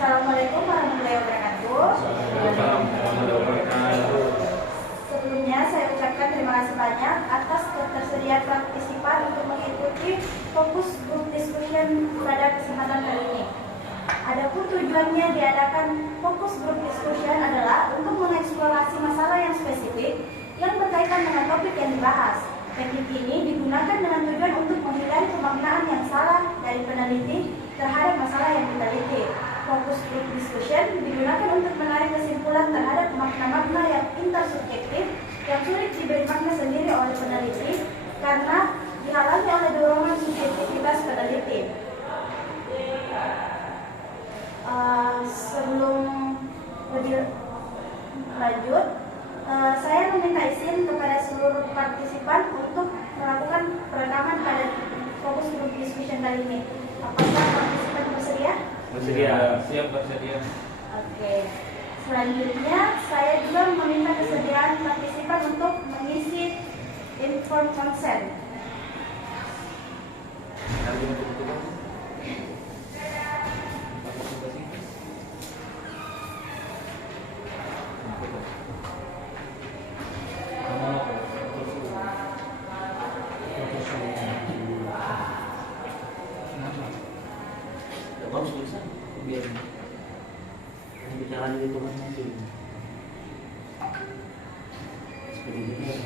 Assalamualaikum warahmatullahi wabarakatuh. Sebelumnya saya ucapkan terima kasih banyak atas ketersediaan partisipan untuk mengikuti fokus group discussion pada kesempatan kali ini. Adapun tujuannya diadakan fokus group discussion adalah untuk mengeksplorasi masalah yang spesifik yang berkaitan dengan topik yang dibahas. Teknik ini digunakan dengan tujuan untuk menghindari pemaknaan yang salah dari peneliti terhadap masalah yang diteliti. Fokus group discussion digunakan untuk menarik kesimpulan terhadap makna-makna yang intersubjektif yang sulit diberi makna sendiri oleh peneliti karena dihalangi oleh dorongan subjektivitas peneliti. Sebelum lebih lanjut, saya meminta izin kepada seluruh partisipan untuk melakukan perekaman pada fokus group discussion kali ini. Apakah partisipan bersedia? Bersedia, siap bersedia. Oke. Selanjutnya, saya juga meminta kesediaan partisipan untuk mengisi informed consent. Bagus tulisan, biar bicara itu kan nanti seperti itu.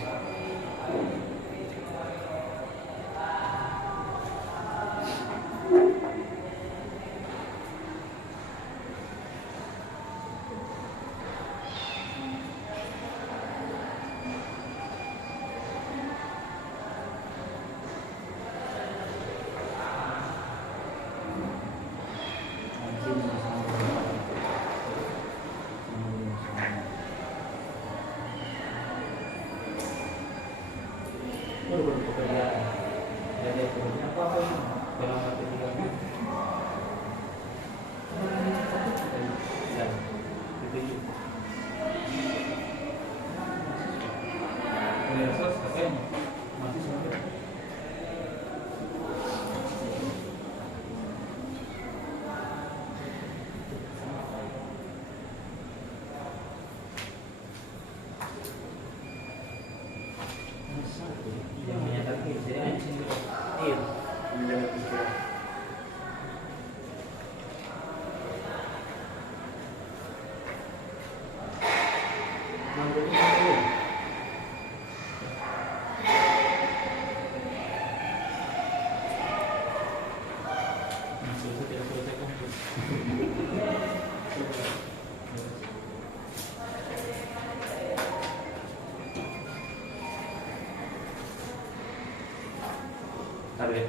Yang menyatakan iya. Target.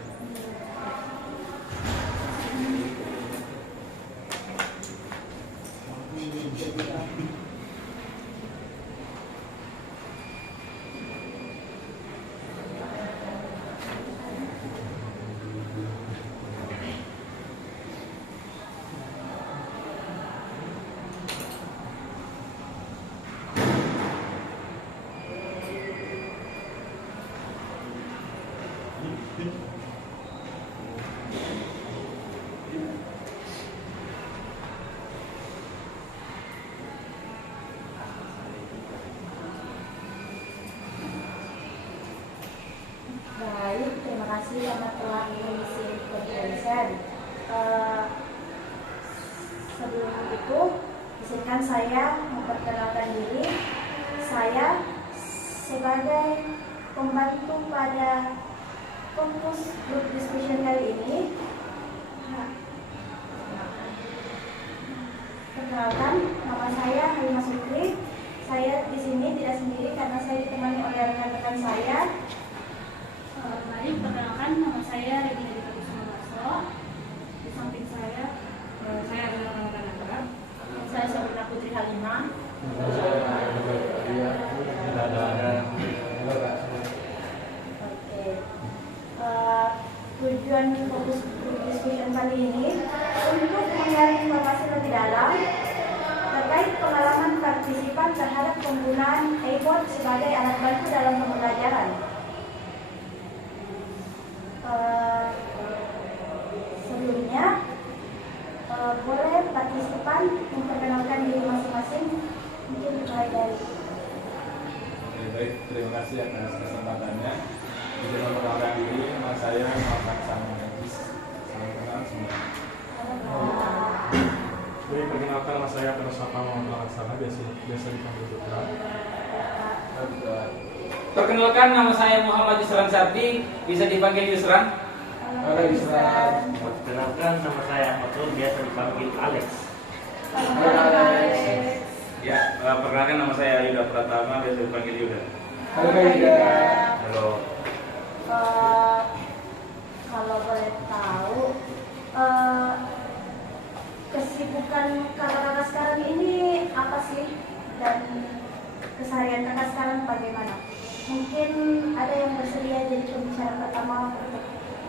Baik, terima kasih karena telah mengisi konferensi. Sebelum itu, izinkan saya memperkenalkan diri. Saya sebagai pembantu pada fokus group discussion kali ini. Perkenalkan, nama saya Halimah Sukri. Saya di sini tidak sendiri karena saya ditemani oleh rekan-rekan saya. Baik, perkenalkan nama saya Regina Dita Kusuma. Di samping saya adalah Ramadan Nagara. Saya Sabrina Putri Halimah. Oke. Tujuan fokus group discussion kali ini untuk menggali informasi lebih dalam terkait pengalaman partisipan terhadap penggunaan e-board sebagai alat bantu dalam pembelajaran. Sebelumnya Boleh partisipan memperkenalkan diri masing-masing, mungkin mulai dari Oke, baik, terima kasih atas kesempatannya. Izin memperkenalkan diri, nama saya Muhammad Samuel Najis. Salam kenal semua. Baik, perkenalkan nama saya Penosapa Muhammad Laksana, biasa dipanggil Putra. Perkenalkan, nama saya Muhammad Yusran Sabdi, bisa dipanggil Yusran. Perkenalkan, nama saya Ahmad, biasa dipanggil Alex. Ya, perkenalkan nama saya Yuda Pratama, biasa dipanggil Yuda. Halo. Kalau boleh tahu, kesibukan kakak-kakak sekarang ini apa sih, dan keseharian kakak sekarang bagaimana? Mungkin ada yang bersedia jadi pembicara pertama untuk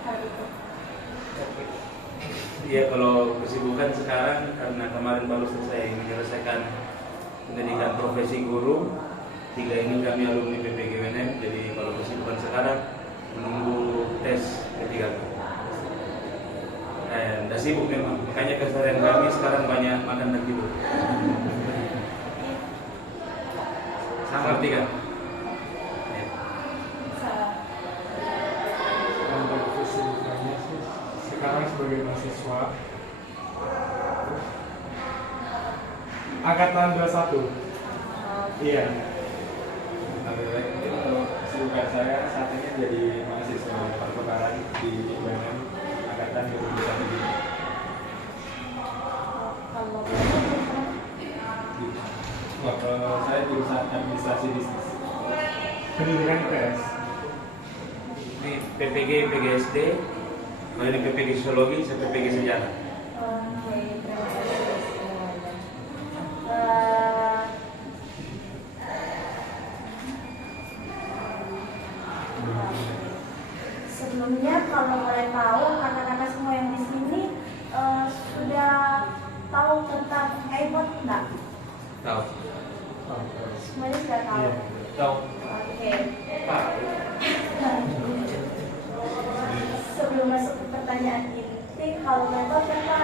hal itu. Iya, kalau kesibukan sekarang karena kemarin baru selesai menyelesaikan pendidikan profesi guru, 3 ini kami alumni PPGWNM. Jadi kalau kesibukan sekarang menunggu tes ketiga. Udah sibuk memang, makanya keseharian kami sekarang banyak makan dan tidur. Sama ngerti kan? Ya. Untuk kesibukannya sih sekarang sebagai mahasiswa angkatan 21. Iya. Oke, baik, mungkin untuk kesibukan saya saat ini jadi mahasiswa pertukaran di UNM Angkatan 2023. Kalau boleh, Kalau saya jurusan administrasi bisnis. Pendidikan IPS. Ini PPG PGSD, kalau ini PPG Sosiologi, saya PPG Sejarah. oke, terima kasih semuanya. Sebelumnya kalau boleh tahu, kakak-kakak semua yang di sini sudah tahu tentang iBot enggak? Tahu? Semuanya sudah tahu. Iya. Tahu? Oke. Sebelum masuk ke pertanyaan inti, kalau boleh tahu siapa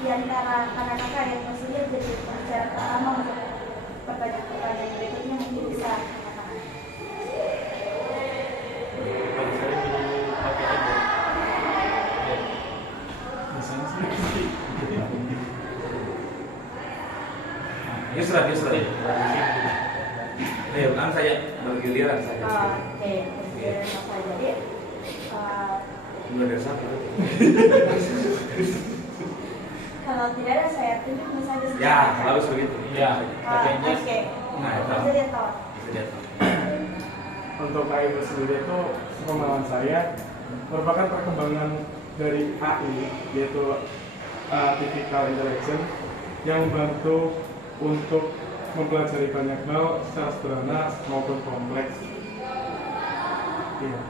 di antara kakak-kakak yang bersedia jadi pembicara pertama untuk pertanyaan-pertanyaan berikutnya, mungkin bisa katakan. Bagi saya dulu pakai iPhone. Misalnya sih. Yusran. Kan saya bergiliran saja. Oke, jadi Mulai dari satu. kalau tidak ada saya tunjuk misalnya. Ya, harus begitu. Ya. Oke. Nah, itu. Bisa dia tahu. Bisa lihat. Untuk AI sendiri itu pengalaman saya merupakan perkembangan dari AI, yaitu artificial intelligence, yang membantu untuk mempelajari banyak hal secara sederhana maupun kompleks. Iya.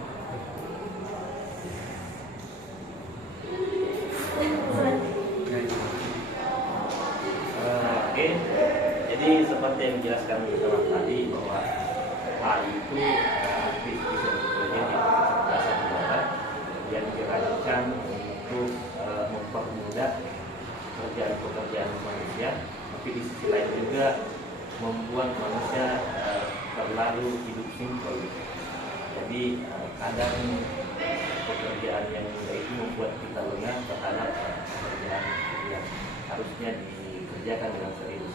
Oke, jadi seperti yang dijelaskan bersama tadi bahwa AI itu bisa bekerja di kecerdasan buatan yang dirancang untuk mempermudah pekerjaan manusia, tapi di sisi lain juga membuat manusia terlalu hidup simpel. Jadi kadang pekerjaan yang mudah itu membuat kita lengah terhadap pekerjaan yang harusnya dikerjakan dengan serius.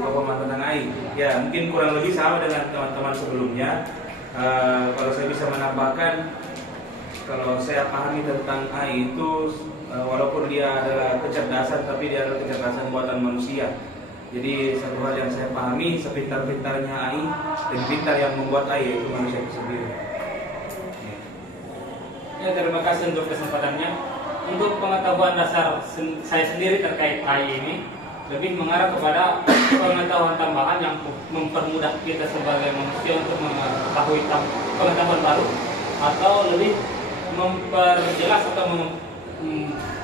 Pemahaman tentang AI. Ya, mungkin kurang lebih sama dengan teman-teman sebelumnya. Kalau saya bisa menambahkan, kalau saya pahami tentang AI itu, walaupun dia adalah kecerdasan, tapi dia adalah kecerdasan buatan manusia. Jadi satu hal yang saya pahami, sepintar-pintarnya AI dan pintar yang membuat AI itu manusia itu sendiri. Ya, terima kasih untuk kesempatannya. Untuk pengetahuan dasar saya sendiri terkait AI ini lebih mengarah kepada pengetahuan tambahan yang mempermudah kita sebagai manusia untuk mengetahui pengetahuan baru, atau lebih memperjelas atau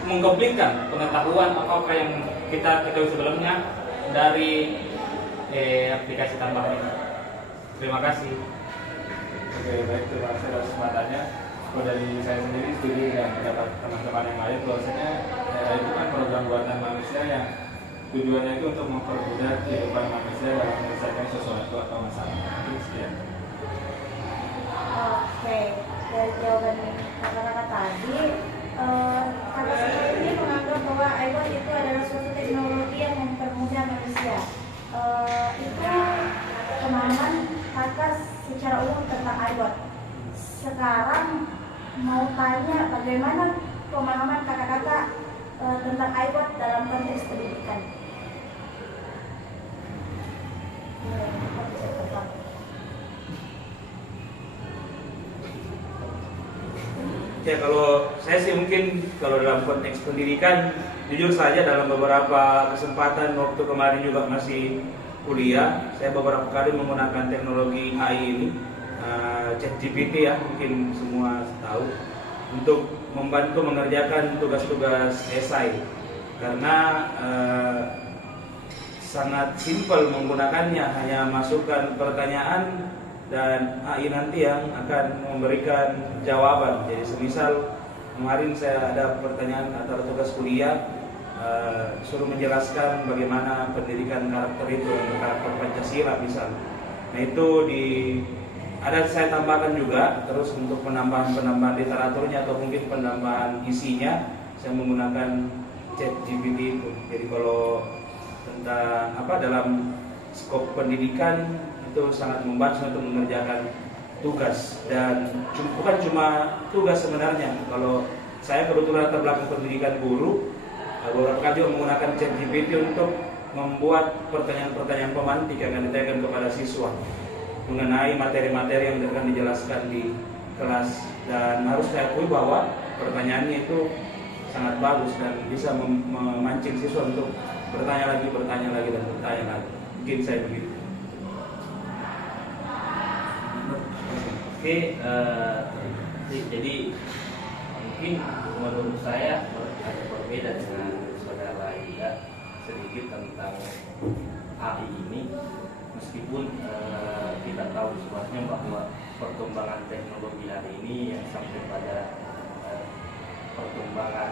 menggabungkan pengetahuan apa yang kita ketahui sebelumnya dari aplikasi tambahan ini. Terima kasih. Oke, baik, terima kasih atas kesempatannya. Kalau dari saya sendiri setuju dengan pendapat teman-teman yang lain, bahwasanya itu kan program buatan manusia yang tujuannya itu untuk mempermudah kehidupan manusia dalam menyelesaikan sesuatu atau masalah. Mungkin sekian. Oke, dari jawaban kakak-kakak tadi, kakak sendiri menganggap bahwa iBot itu adalah suatu teknologi yang mempermudah manusia. Itu pemahaman kakak secara umum tentang iBot. Sekarang mau tanya bagaimana pemahaman kakak-kakak tentang iBot dalam konteks pendidikan. Ya, kalau saya sih mungkin kalau dalam konteks pendidikan, jujur saja dalam beberapa kesempatan waktu kemarin juga masih kuliah, saya beberapa kali menggunakan teknologi AI ini, ChatGPT ya, mungkin semua tahu, untuk membantu mengerjakan tugas-tugas esai. Karena sangat simpel menggunakannya, hanya masukkan pertanyaan dan AI nanti yang akan memberikan jawaban. Jadi semisal kemarin saya ada pertanyaan antara tugas kuliah, suruh menjelaskan bagaimana pendidikan karakter itu, karakter Pancasila misal. Nah itu ada saya tambahkan juga, terus untuk penambahan literaturnya atau mungkin penambahan isinya, saya menggunakan ChatGPT itu. Jadi kalau tentang dalam skop pendidikan itu sangat membantu untuk mengerjakan tugas, dan bukan cuma tugas sebenarnya. Kalau saya kebetulan latar belakang pendidikan guru, beberapa kali juga menggunakan ChatGPT untuk membuat pertanyaan-pertanyaan pemantik yang akan ditanyakan kepada siswa mengenai materi-materi yang akan dijelaskan di kelas, dan harus saya akui bahwa pertanyaannya itu sangat bagus dan bisa memancing siswa untuk bertanya lagi. Mungkin saya begitu. Oke, jadi mungkin menurut saya agak berbeda dengan saudara Ida sedikit tentang AI ini. Meskipun kita tahu sebenarnya bahwa perkembangan teknologi hari ini yang sampai pada perkembangan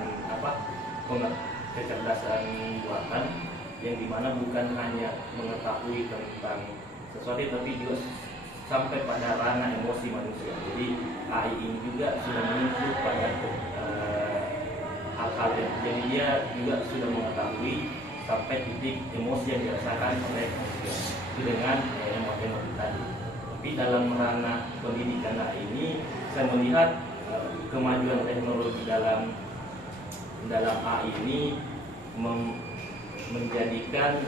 kecerdasan buatan, yang dimana bukan hanya mengetahui tentang sesuatu tapi juga sampai pada ranah emosi manusia. Jadi AI ini juga sudah menyentuh pada hal-hal yang, jadi dia juga sudah mengetahui sampai titik emosi yang dirasakan oleh manusia dengan emosi tadi. Tapi dalam ranah pendidikan hari ini, saya melihat kemajuan teknologi dalam AI ini menjadikan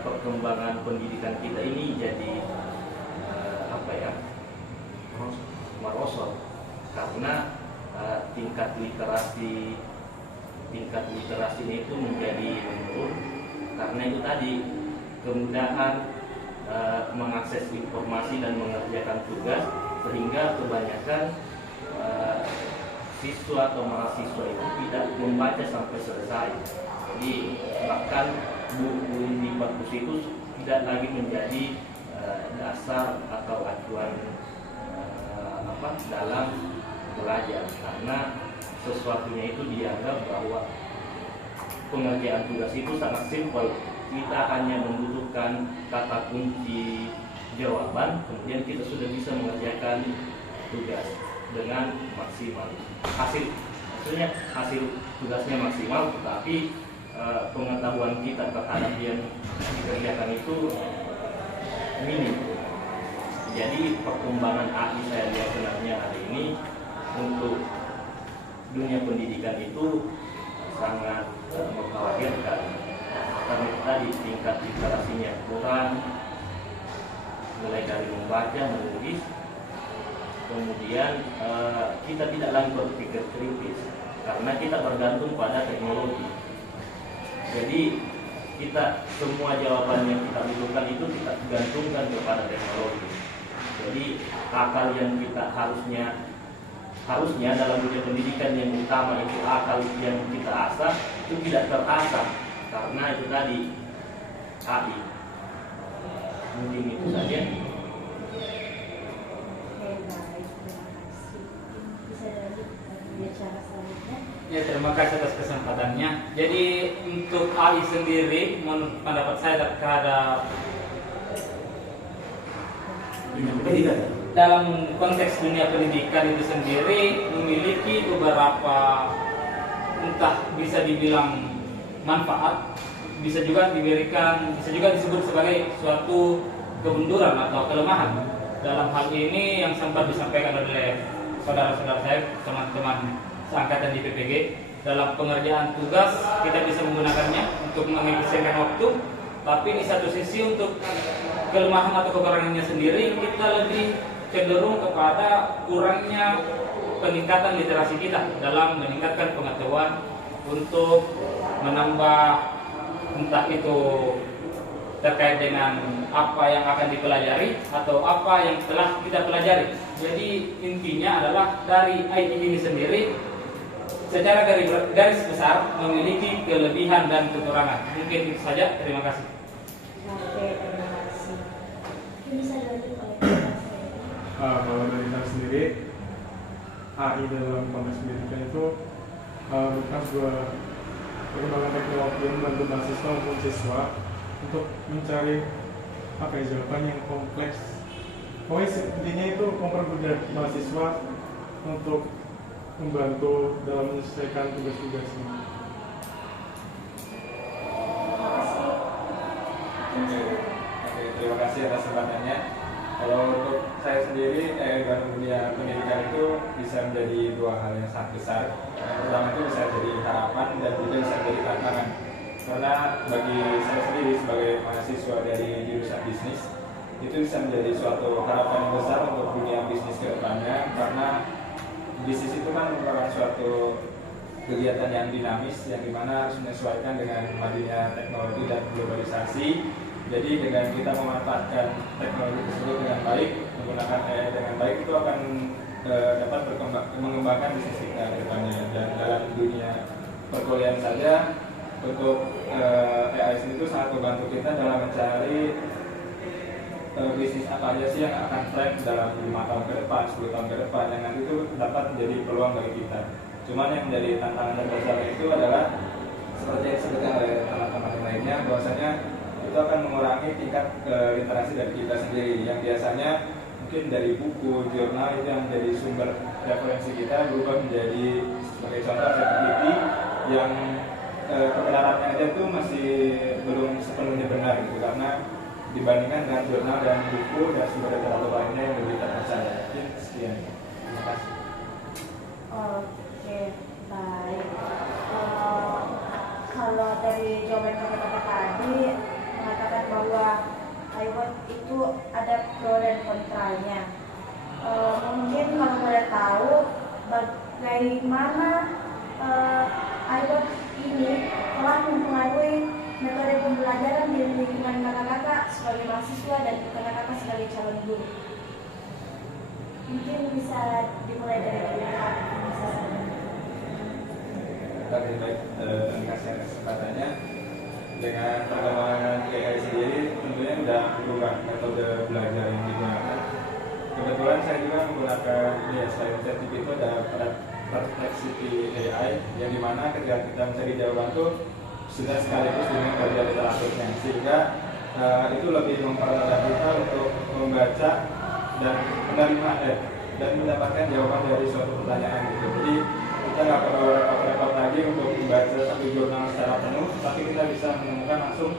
perkembangan pendidikan kita ini jadi merosot, karena tingkat literasinya itu menjadi menurun, karena itu tadi kemudahan mengakses informasi dan mengerjakan tugas, sehingga kebanyakan siswa atau mahasiswa itu tidak membaca sampai selesai. Jadi bahkan buku di perpus itu tidak lagi menjadi dasar atau acuan dalam belajar, karena sesuatunya itu dianggap bahwa pengerjaan tugas itu sangat simpel. Kita hanya membutuhkan kata kunci jawaban, kemudian kita sudah bisa mengerjakan tugas dengan maksimal. Hasil tugasnya maksimal, tetapi pengetahuan kita terhadap yang dikerjakan itu minim. Jadi perkembangan AI saya lihat sebenarnya hari ini untuk dunia pendidikan itu sangat mengkhawatirkan, karena tadi tingkat literasinya kurang, mulai dari membaca, menulis, kemudian kita tidak lagi berpikir kritis karena kita bergantung pada teknologi. Jadi kita semua jawaban yang kita butuhkan itu kita gantungkan kepada teknologi. Jadi akal yang kita harusnya dalam dunia pendidikan yang utama itu akal yang kita asah itu tidak terasah karena itu tadi AI. Mungkin itu saja. baik, terima kasih. Bisa lanjut bicara selanjutnya. Ya, terima kasih atas kesempatannya. Jadi untuk AI sendiri, menurut pendapat saya terhadap dalam konteks dunia pendidikan itu sendiri memiliki beberapa, entah bisa dibilang manfaat, bisa juga disebut sebagai suatu kemunduran atau kelemahan. Dalam hal ini yang sempat disampaikan oleh saudara-saudara saya, teman-teman seangkatan di PPG, dalam pengerjaan tugas kita bisa menggunakannya untuk mengefisienkan waktu, tapi di satu sisi untuk kelemahan atau kekurangannya sendiri kita lebih cenderung kepada kurangnya peningkatan literasi kita dalam meningkatkan pengetahuan untuk menambah, entah itu terkait dengan apa yang akan dipelajari atau apa yang telah kita pelajari. Jadi intinya adalah dari IT ini sendiri secara garis besar memiliki kelebihan dan kekurangan. Mungkin itu saja. Terima kasih. Oke, terima kasih. Ini bisa dilanjut oleh Pak. Kalau dari saya sendiri, AI dalam konteks pendidikan itu merupakan sebuah perkembangan teknologi yang membantu mahasiswa maupun siswa untuk mencari jawaban yang kompleks. Pokoknya intinya itu mempermudah mahasiswa untuk membantu dalam menyelesaikan tugas-tugasnya. Oke, terima kasih atas kesempatannya. Kalau untuk saya sendiri, dalam dunia pendidikan itu bisa menjadi dua hal yang sangat besar. Yang pertama itu bisa jadi harapan dan juga bisa jadi tantangan. Karena bagi saya sendiri sebagai mahasiswa dari jurusan bisnis, itu bisa menjadi suatu harapan yang besar untuk dunia bisnis ke depannya. Karena bisnis itu kan merupakan suatu kegiatan yang dinamis, yang dimana harus menyesuaikan dengan majunya teknologi dan globalisasi. Jadi dengan kita memanfaatkan teknologi tersebut dengan baik, menggunakan AI dengan baik, itu akan dapat mengembangkan bisnis kita ke depannya. Dan dalam dunia perkuliahan saja, untuk AI itu sangat membantu kita dalam mencari bisnis apa aja sih yang akan tren dalam 5 tahun ke depan, 10 tahun ke depan, yang nanti itu dapat menjadi peluang bagi kita. Cuman yang menjadi tantangan terbesar itu adalah seperti yang disebutkan oleh teman-teman yang lainnya, bahwasanya itu akan mengurangi tingkat literasi dari kita sendiri, yang biasanya mungkin dari buku, jurnal itu yang menjadi sumber referensi kita berubah menjadi sebagai contoh ChatGPT yang kebenarannya aja itu masih belum sepenuhnya benar gitu, karena dibandingkan dengan jurnal dan buku dan sumber literatur lainnya yang lebih terpercaya. Mungkin sekian. Terima kasih. Oke, baik. Kalau dari jawaban kata-kata tadi mengatakan bahwa iWord itu ada pro dan kontranya. Mungkin kalau boleh tahu bagaimana iWord ini telah mempengaruhi metode pembelajaran di lingkungan kakak-kakak sebagai mahasiswa dan kakak-kakak sebagai calon guru. Mungkin bisa dimulai dari Pak. Oke, baik. Terima kasih atas kesempatannya. Dengan perkembangan AI sendiri tentunya sudah berubah metode belajar yang digunakan. Kebetulan saya juga menggunakan selain ChatGPT itu ada Perplexity AI, yang dimana ketika kita mencari jawaban itu sudah sekaligus dengan kerja literaturnya, sehingga itu lebih mempermudah kita untuk membaca dan menerima dan mendapatkan jawaban dari suatu pertanyaan gitu. Jadi kita nggak perlu repot-repot lagi untuk membaca satu jurnal secara penuh, tapi kita bisa menemukan langsung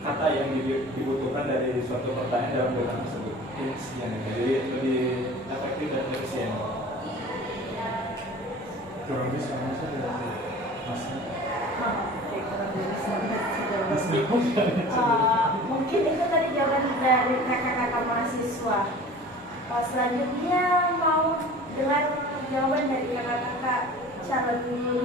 kata yang dibutuhkan dari suatu pertanyaan dalam jurnal tersebut. Jadi lebih efektif dan efisien. Kurang lebih sama saja. Mungkin itu tadi jawaban dari kakak-kakak mahasiswa. Selanjutnya mau dengar jawaban dari kakak-kakak calon guru.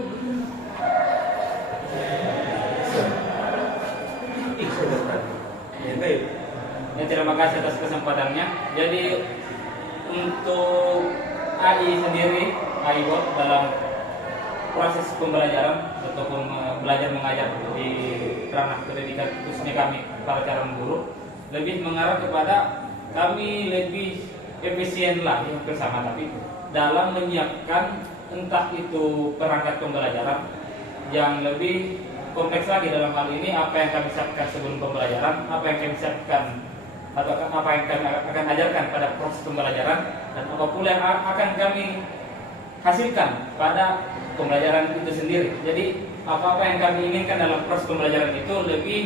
Ya, terima kasih atas kesempatannya. Jadi untuk AI sendiri, iWord dalam proses pembelajaran ataupun belajar mengajar di ranah pendidikan khususnya kami para calon guru lebih mengarah kepada kami lebih efisien lagi hampir sama, tapi dalam menyiapkan entah itu perangkat pembelajaran yang lebih kompleks lagi. Dalam hal ini apa yang kami siapkan sebelum pembelajaran, apa yang kami siapkan atau apa yang kami akan ajarkan pada proses pembelajaran, dan apa pula yang akan kami hasilkan pada pembelajaran itu sendiri. Jadi apa-apa yang kami inginkan dalam proses pembelajaran itu lebih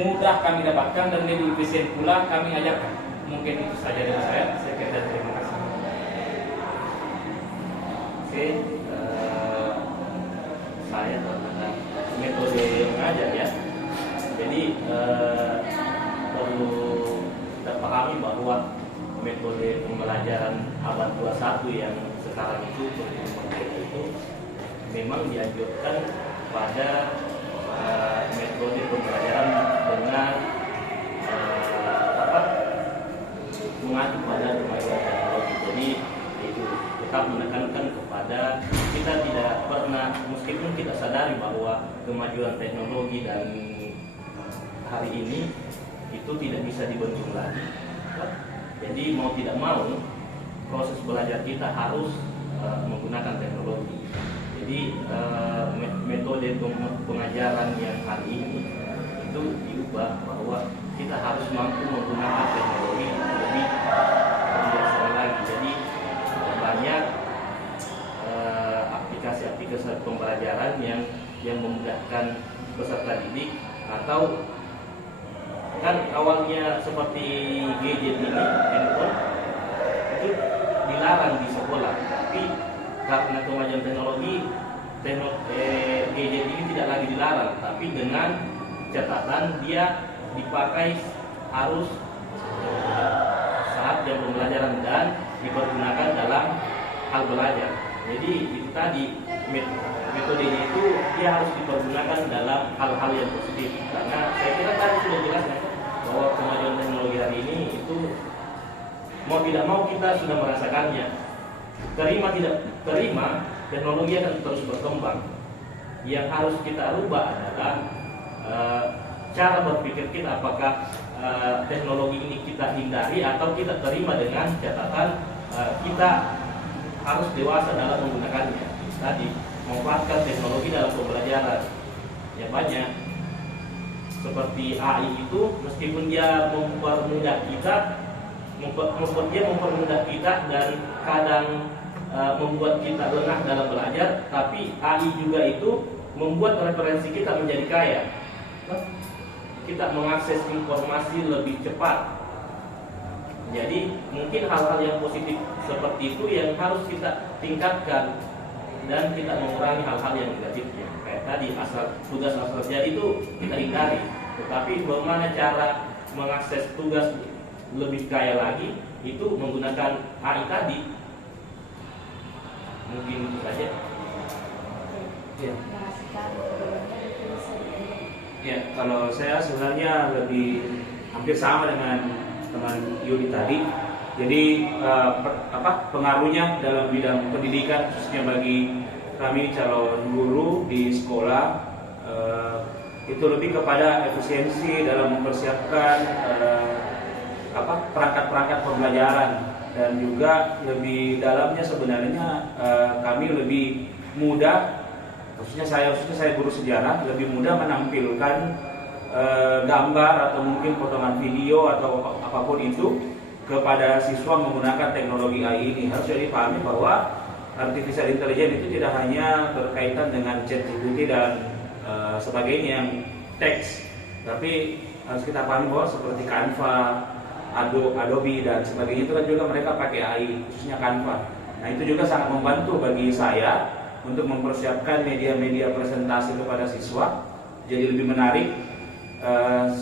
mudah kami dapatkan dan lebih efisien pula kami ajarkan. Mungkin itu saja dari saya. Sekian dan terima kasih. Oke, saya tentang metode mengajar ya. Jadi perlu kita pahami bahwa metode pembelajaran abad 21 yang sekarang itu itu memang dianjurkan pada metode pembelajaran dengan mengacu pada kemajuan teknologi. Jadi itu tetap menekankan kepada kita tidak pernah, meskipun kita sadari bahwa kemajuan teknologi dan hari ini itu tidak bisa dibendung lagi. Jadi mau tidak mau proses belajar kita harus menggunakan teknologi. Jadi metode pengajaran yang hari ini itu diubah bahwa kita harus mampu menggunakan teknologi lebih biasa lagi. Jadi banyak aplikasi-aplikasi pembelajaran yang memudahkan peserta didik, atau kan awalnya seperti gadget ini, handphone itu dilarang di sekolah, tapi karena kemajuan teknologi, gadget ini tidak lagi dilarang, tapi dengan catatan dia dipakai harus saat jam pembelajaran dan dipergunakan dalam hal belajar. Jadi itu tadi metodenya itu dia harus dipergunakan dalam hal-hal yang positif, karena saya kira tadi sudah jelas ya, bahwa kemajuan teknologi hari ini itu mau tidak mau kita sudah merasakannya. Terima tidak terima, teknologi akan terus berkembang. Yang harus kita rubah adalah cara berpikir kita, apakah teknologi ini kita hindari atau kita terima dengan catatan kita harus dewasa dalam menggunakannya. Tadi memanfaatkan teknologi dalam pembelajaran ya banyak, seperti AI itu meskipun dia mempermudah kita, mempermudah kita dan kadang membuat kita lengah dalam belajar, tapi AI juga itu membuat referensi kita menjadi kaya. Kita mengakses informasi lebih cepat. Jadi mungkin hal-hal yang positif seperti itu yang harus kita tingkatkan dan kita mengurangi hal-hal yang negatifnya. Kayak tadi tugas asal jadi itu kita hindari. Tetapi bagaimana cara mengakses tugas lebih kaya lagi itu menggunakan AI tadi. Mungkin itu saja. Ya. Ya, kalau saya sebenarnya lebih hampir sama dengan teman Yudi tadi. Jadi pengaruhnya dalam bidang pendidikan khususnya bagi kami calon guru di sekolah itu lebih kepada efisiensi dalam mempersiapkan perangkat-perangkat pembelajaran, dan juga lebih dalamnya sebenarnya kami lebih mudah, khususnya saya guru sejarah, lebih mudah menampilkan gambar atau mungkin potongan video atau apapun itu kepada siswa menggunakan teknologi AI ini. Harus jadi dipahami bahwa artificial intelligence itu tidak hanya berkaitan dengan ChatGPT dan sebagainya yang teks, tapi harus kita pahami bahwa seperti Canva, Adobe dan sebagainya itu kan juga mereka pakai AI, khususnya Canva. Nah itu juga sangat membantu bagi saya untuk mempersiapkan media-media presentasi kepada siswa, jadi lebih menarik,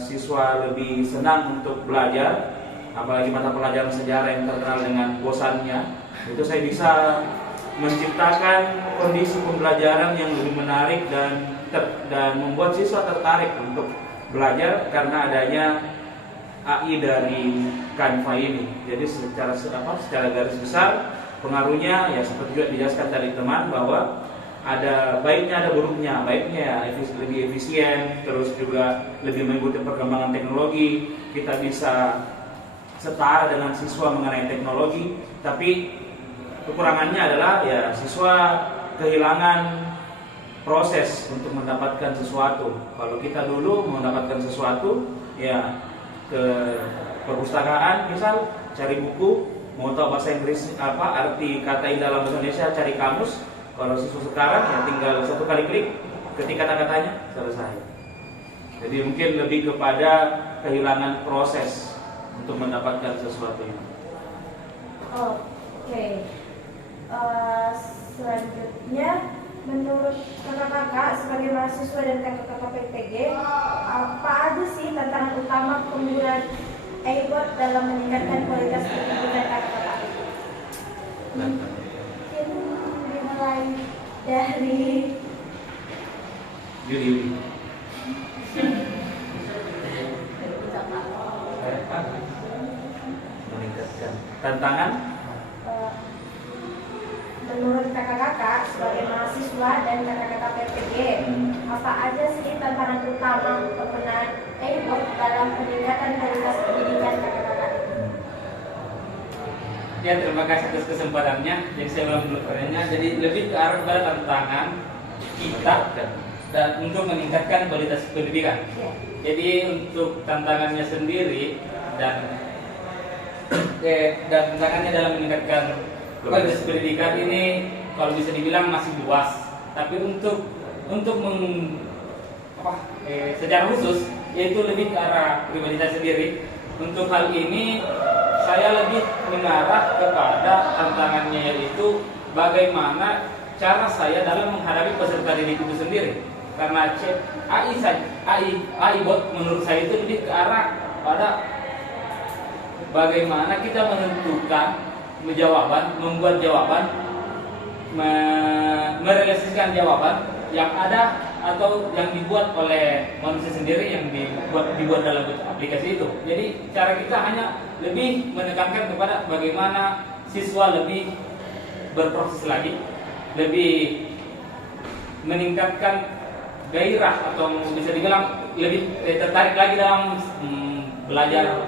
siswa lebih senang untuk belajar, apalagi mata pelajaran sejarah yang terkenal dengan bosannya. Itu saya bisa menciptakan kondisi pembelajaran yang lebih menarik dan membuat siswa tertarik untuk belajar karena adanya AI dari Canva ini. Jadi secara garis besar pengaruhnya ya seperti juga dijelaskan tadi teman, bahwa ada baiknya ada buruknya. Baiknya ya lebih efisien, terus juga lebih mengikuti perkembangan teknologi. Kita bisa setara dengan siswa mengenai teknologi, tapi kekurangannya adalah ya siswa kehilangan proses untuk mendapatkan sesuatu. Kalau kita dulu mendapatkan sesuatu ya ke perpustakaan misal cari buku, mau tahu bahasa Inggris apa arti kata ini dalam bahasa Indonesia, cari kamus. Kalau siswa sekarang ya tinggal satu kali klik ketik kata-katanya selesai. Jadi mungkin lebih kepada kehilangan proses untuk mendapatkan sesuatu ini. Oke. Selanjutnya, menurut kakak-kakak sebagai mahasiswa dan kakak-kakak PPG, apa aja sih tantangan utama penggunaan e-board dalam meningkatkan kualitas pendidikan kakak-kakak? Mungkin dimulai dari Yudi. Meningkatkan tantangan. Menurut kakak-kakak sebagai mahasiswa dan kakak-kakak PPG, apa aja sih tantangan utama penggunaan e-board dalam peningkatan kualitas pendidikan kakak-kakak? Ya, terima kasih atas kesempatannya. Jadi saya ulang dulu pertanyaannya. Jadi lebih ke arah pada tantangan kita dan untuk meningkatkan kualitas pendidikan. Ya. Jadi untuk tantangannya sendiri dan tantangannya dalam meningkatkan kualitas pendidikan ini kalau bisa dibilang masih luas. Tapi secara khusus yaitu lebih ke arah pribadi saya sendiri. Untuk hal ini saya lebih mengarah kepada tantangannya yaitu bagaimana cara saya dalam menghadapi peserta didik itu sendiri. Karena AI bot menurut saya itu lebih ke arah pada bagaimana kita menentukan membuat jawaban, merealisasikan jawaban yang ada atau yang dibuat oleh manusia sendiri yang dibuat dalam aplikasi itu. Jadi cara kita hanya lebih menekankan kepada bagaimana siswa lebih berproses lagi, lebih meningkatkan gairah atau bisa dibilang lebih tertarik lagi dalam belajar.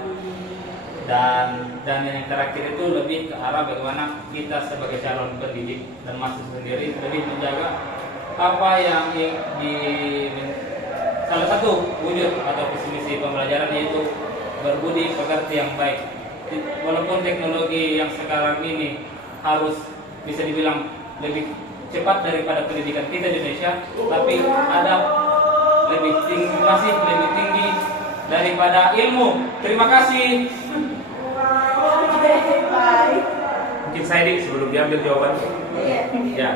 Dan yang terakhir itu lebih ke arah bagaimana kita sebagai calon pendidik dan mahasiswa sendiri lebih menjaga apa yang salah satu wujud atau visi misi pembelajaran yaitu berbudi pekerti yang baik. Walaupun teknologi yang sekarang ini harus bisa dibilang lebih cepat daripada pendidikan kita di Indonesia, tapi ada masih lebih tinggi daripada ilmu. Terima kasih. Mungkin saya sebelum diambil jawaban. Iya. Ya.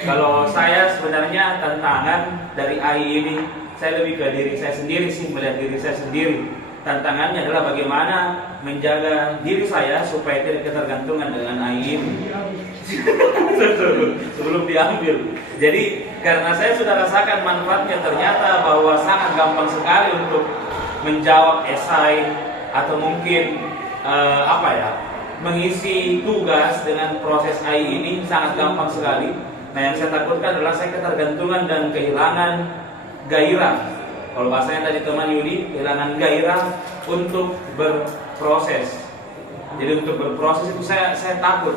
Kalau saya sebenarnya tantangan dari AI ini, saya lebih ke diri saya sendiri sih, melihat diri saya sendiri. Tantangannya adalah bagaimana menjaga diri saya supaya tidak ketergantungan dengan AI ini. Sebelum diambil. Jadi karena saya sudah rasakan manfaatnya, ternyata bahwa sangat gampang sekali untuk menjawab esai atau mungkin mengisi tugas dengan proses AI ini sangat gampang sekali. Nah, yang saya takutkan adalah saya ketergantungan dan kehilangan gairah. Kalau bahasanya tadi teman Yudi, kehilangan gairah untuk berproses. Jadi untuk berproses itu saya takut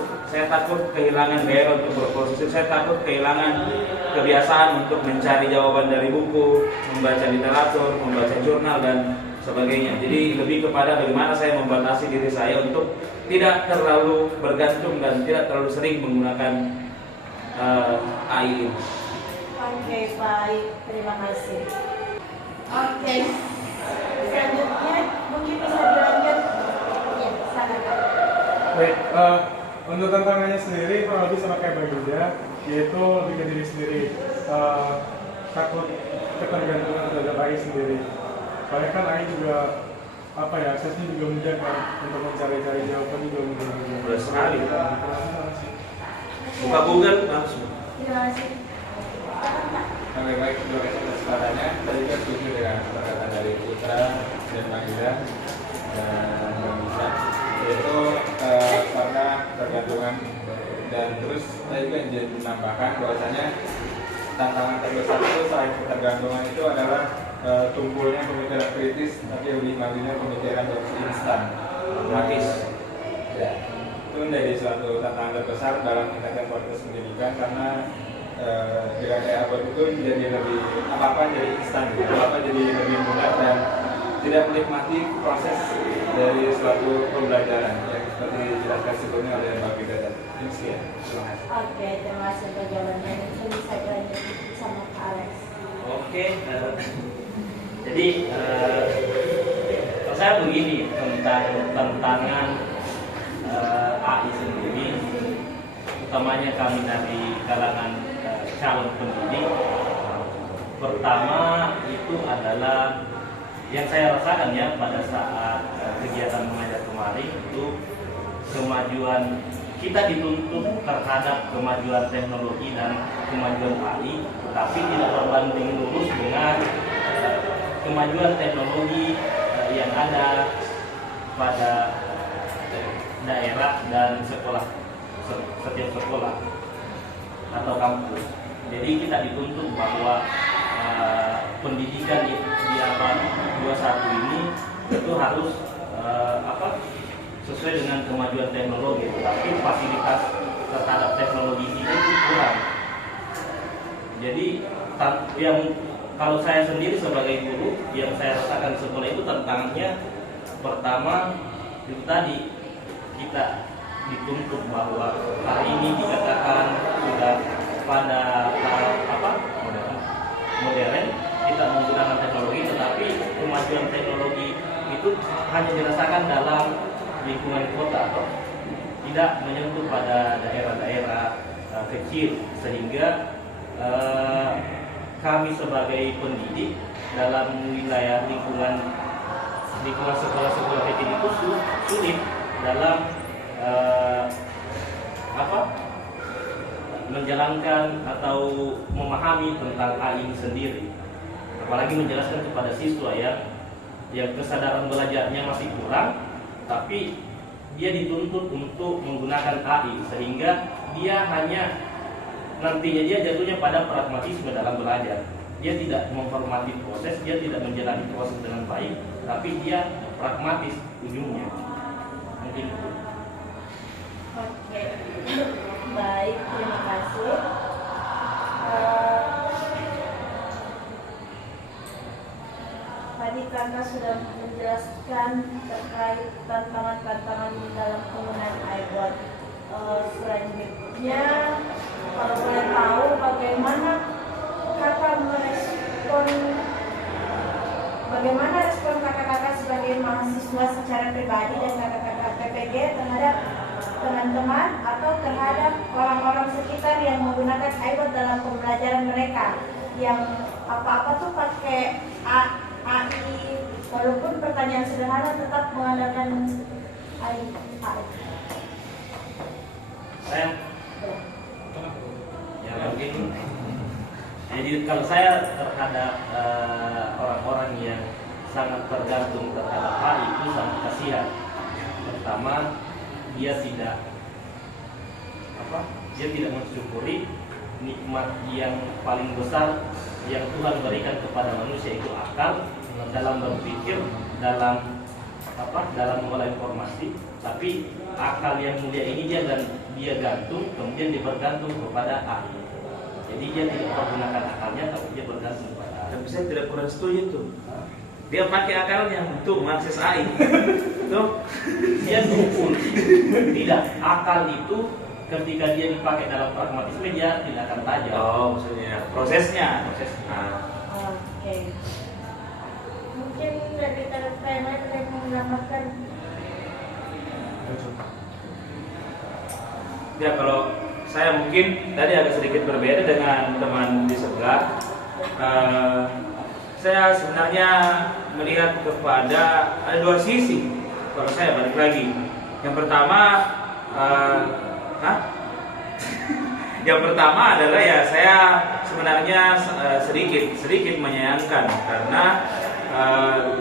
kehilangan gairah untuk berproses itu. Saya takut kehilangan kebiasaan untuk mencari jawaban dari buku, membaca literatur, membaca jurnal dan sebagainya. Jadi lebih kepada bagaimana saya membatasi diri saya untuk tidak terlalu bergantung dan tidak terlalu sering menggunakan AI ini. Oke, baik. Terima kasih. Oke. Selanjutnya mungkin bisa dilanjut. Ya, silakan. Baik, untuk tantangannya sendiri kurang lebih sama kayak Bang Yuda, yaitu lebih ke diri sendiri. Takut ketergantungan terhadap AI sendiri. Soalnya kan AI juga aksesnya juga mudah kan, untuk mencari-cari jawaban juga mudah. Mudah sekali. Buka Google langsung. Terima kasih. Baik, terima kasih atas kesempatannya. Tadi kita setuju dengan perkataan dari Putra dan Bang Yuda dan Bang Isa, yaitu karena tergantungan, dan terus saya juga ingin menambahkan bahwasanya tantangan terbesar itu selain ketergantungan itu adalah tumbuhnya pemikiran kritis, tapi lebih majunya pemikiran instan. gratis. Ya, itu menjadi suatu tantangan terbesar dalam meningkatkan kualitas pendidikan karena dengan e-abot itu jadi lebih apa-apa jadi instan, apa-apa jadi lebih mudah dan tidak menikmati proses dari suatu pembelajaran yang seperti dijelaskan sebelumnya oleh Mbak Bida tadi. Sekian, terima kasih. Oke, terima kasih untuk jawabannya. Itu bisa dilanjut sama Pak Alex. Oke, jadi kalau saya begini tentang tantangan AI sendiri, utamanya kami dari kalangan calon pendidik. Pertama itu adalah yang saya rasakan ya pada saat kegiatan mengajar kemarin itu kemajuan kita dituntut terhadap kemajuan teknologi dan kemajuan AI, tapi tidak berbanding lurus dengan kemajuan teknologi yang ada pada daerah dan sekolah, setiap sekolah atau kampus. Jadi kita dituntut bahwa pendidikan di abad 21 ini itu harus sesuai dengan kemajuan teknologi, tapi fasilitas terhadap teknologi ini itu kurang. Jadi yang kalau saya sendiri sebagai guru yang saya rasakan di sekolah itu tantangannya pertama itu tadi kita dituntut bahwa hari ini dikatakan sudah pada modern kita menggunakan teknologi, tetapi kemajuan teknologi itu hanya dirasakan dalam lingkungan kota atau tidak menyentuh pada daerah-daerah kecil, sehingga kami sebagai pendidik dalam wilayah lingkungan sekolah-sekolah kecil itu sulit dalam menjalankan atau memahami tentang AI ini sendiri, apalagi menjelaskan kepada siswa yang kesadaran belajarnya masih kurang, tapi dia dituntut untuk menggunakan AI sehingga dia hanya nantinya dia jatuhnya pada pragmatisme dalam belajar. Dia tidak menghormati proses, dia tidak menjalani proses dengan baik, tapi dia pragmatis ujungnya. Mungkin itu. Oke, baik, terima kasih. Tadi Kakak sudah menjelaskan terkait tantangan-tantangan dalam penggunaan iBot. Selanjutnya, kalau boleh tahu bagaimana Kakak bagaimana respon kakak-kakak sebagai mahasiswa secara pribadi dan kakak-kakak PPG terhadap teman-teman atau terhadap orang-orang sekitar yang menggunakan iBot dalam pembelajaran mereka, yang apa-apa tuh pakai AI, walaupun pertanyaan sederhana tetap mengandalkan AI. Saya ya mungkin jadi kalau saya terhadap orang-orang yang sangat tergantung terhadap AI itu sangat kasihan. Pertama, dia tidak mensyukuri nikmat yang paling besar yang Tuhan berikan kepada manusia, itu akal dalam berpikir, dalam mengolah informasi. Tapi akal yang mulia ini dia gantung, kemudian dia bergantung kepada AI. Jadi dia tidak menggunakan akalnya, tapi dia bergantung kepada AI. Tapi saya tidak kurang setuju tuh. Dia pakai akalnya untuk mengakses AI. Tuh. Dia dukun. Tidak, akal itu ketika dia dipakai dalam pragmatisme dia tidak akan tajam. Oh, maksudnya prosesnya. Oke. Mungkin dari taraf lain ada yang menambahkan. Ya, kalau saya mungkin tadi agak sedikit berbeda dengan teman di sebelah. Saya sebenarnya melihat kepada ada dua sisi. Kalau saya balik lagi, yang pertama, yang pertama adalah ya saya sebenarnya sedikit menyayangkan karena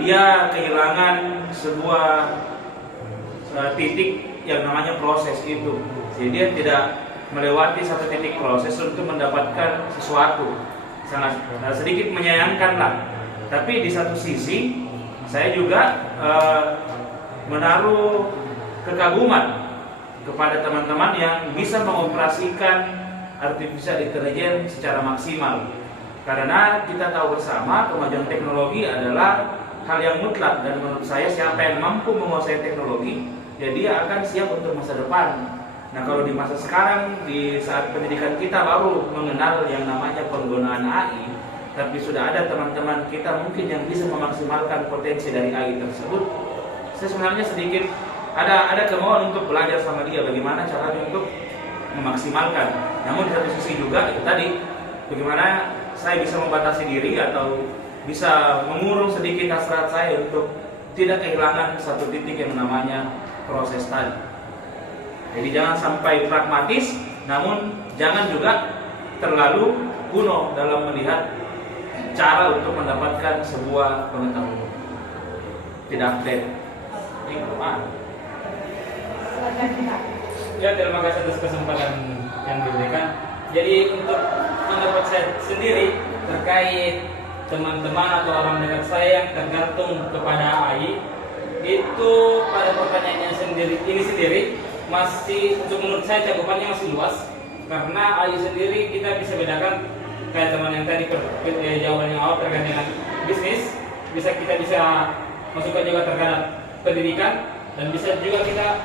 dia kehilangan sebuah titik yang namanya proses itu. Jadi dia tidak melewati satu titik proses untuk mendapatkan sesuatu. Sangat sedikit menyayangkan lah. Tapi di satu sisi saya juga menaruh kekaguman kepada teman-teman yang bisa mengoperasikan artificial intelligence secara maksimal. Karena kita tahu bersama kemajuan teknologi adalah hal yang mutlak, dan menurut saya siapa yang mampu menguasai teknologi, ya dia akan siap untuk masa depan. Nah, kalau di masa sekarang, di saat pendidikan kita baru mengenal yang namanya penggunaan AI, tapi sudah ada teman-teman kita mungkin yang bisa memaksimalkan potensi dari AI tersebut. Saya sebenarnya sedikit ada kemauan untuk belajar sama dia bagaimana caranya untuk memaksimalkan. Namun di satu sisi juga itu tadi, bagaimana saya bisa membatasi diri atau bisa mengurung sedikit hasrat saya untuk tidak kehilangan satu titik yang namanya proses tadi. Jadi jangan sampai pragmatis, namun jangan juga terlalu kuno dalam melihat cara untuk mendapatkan sebuah pengetahuan. Tidak update. Ini kemana? Ya, terima kasih atas kesempatan yang diberikan. Jadi untuk pendapat saya sendiri terkait teman-teman atau orang dekat saya yang tergantung kepada AI, itu pada pertanyaannya ini sendiri masih, untuk menurut saya cakupannya masih luas, karena AI sendiri kita bisa bedakan kayak teman yang tadi jawaban yang awal terkait dengan bisnis, kita bisa masukkan juga terhadap pendidikan, dan bisa juga kita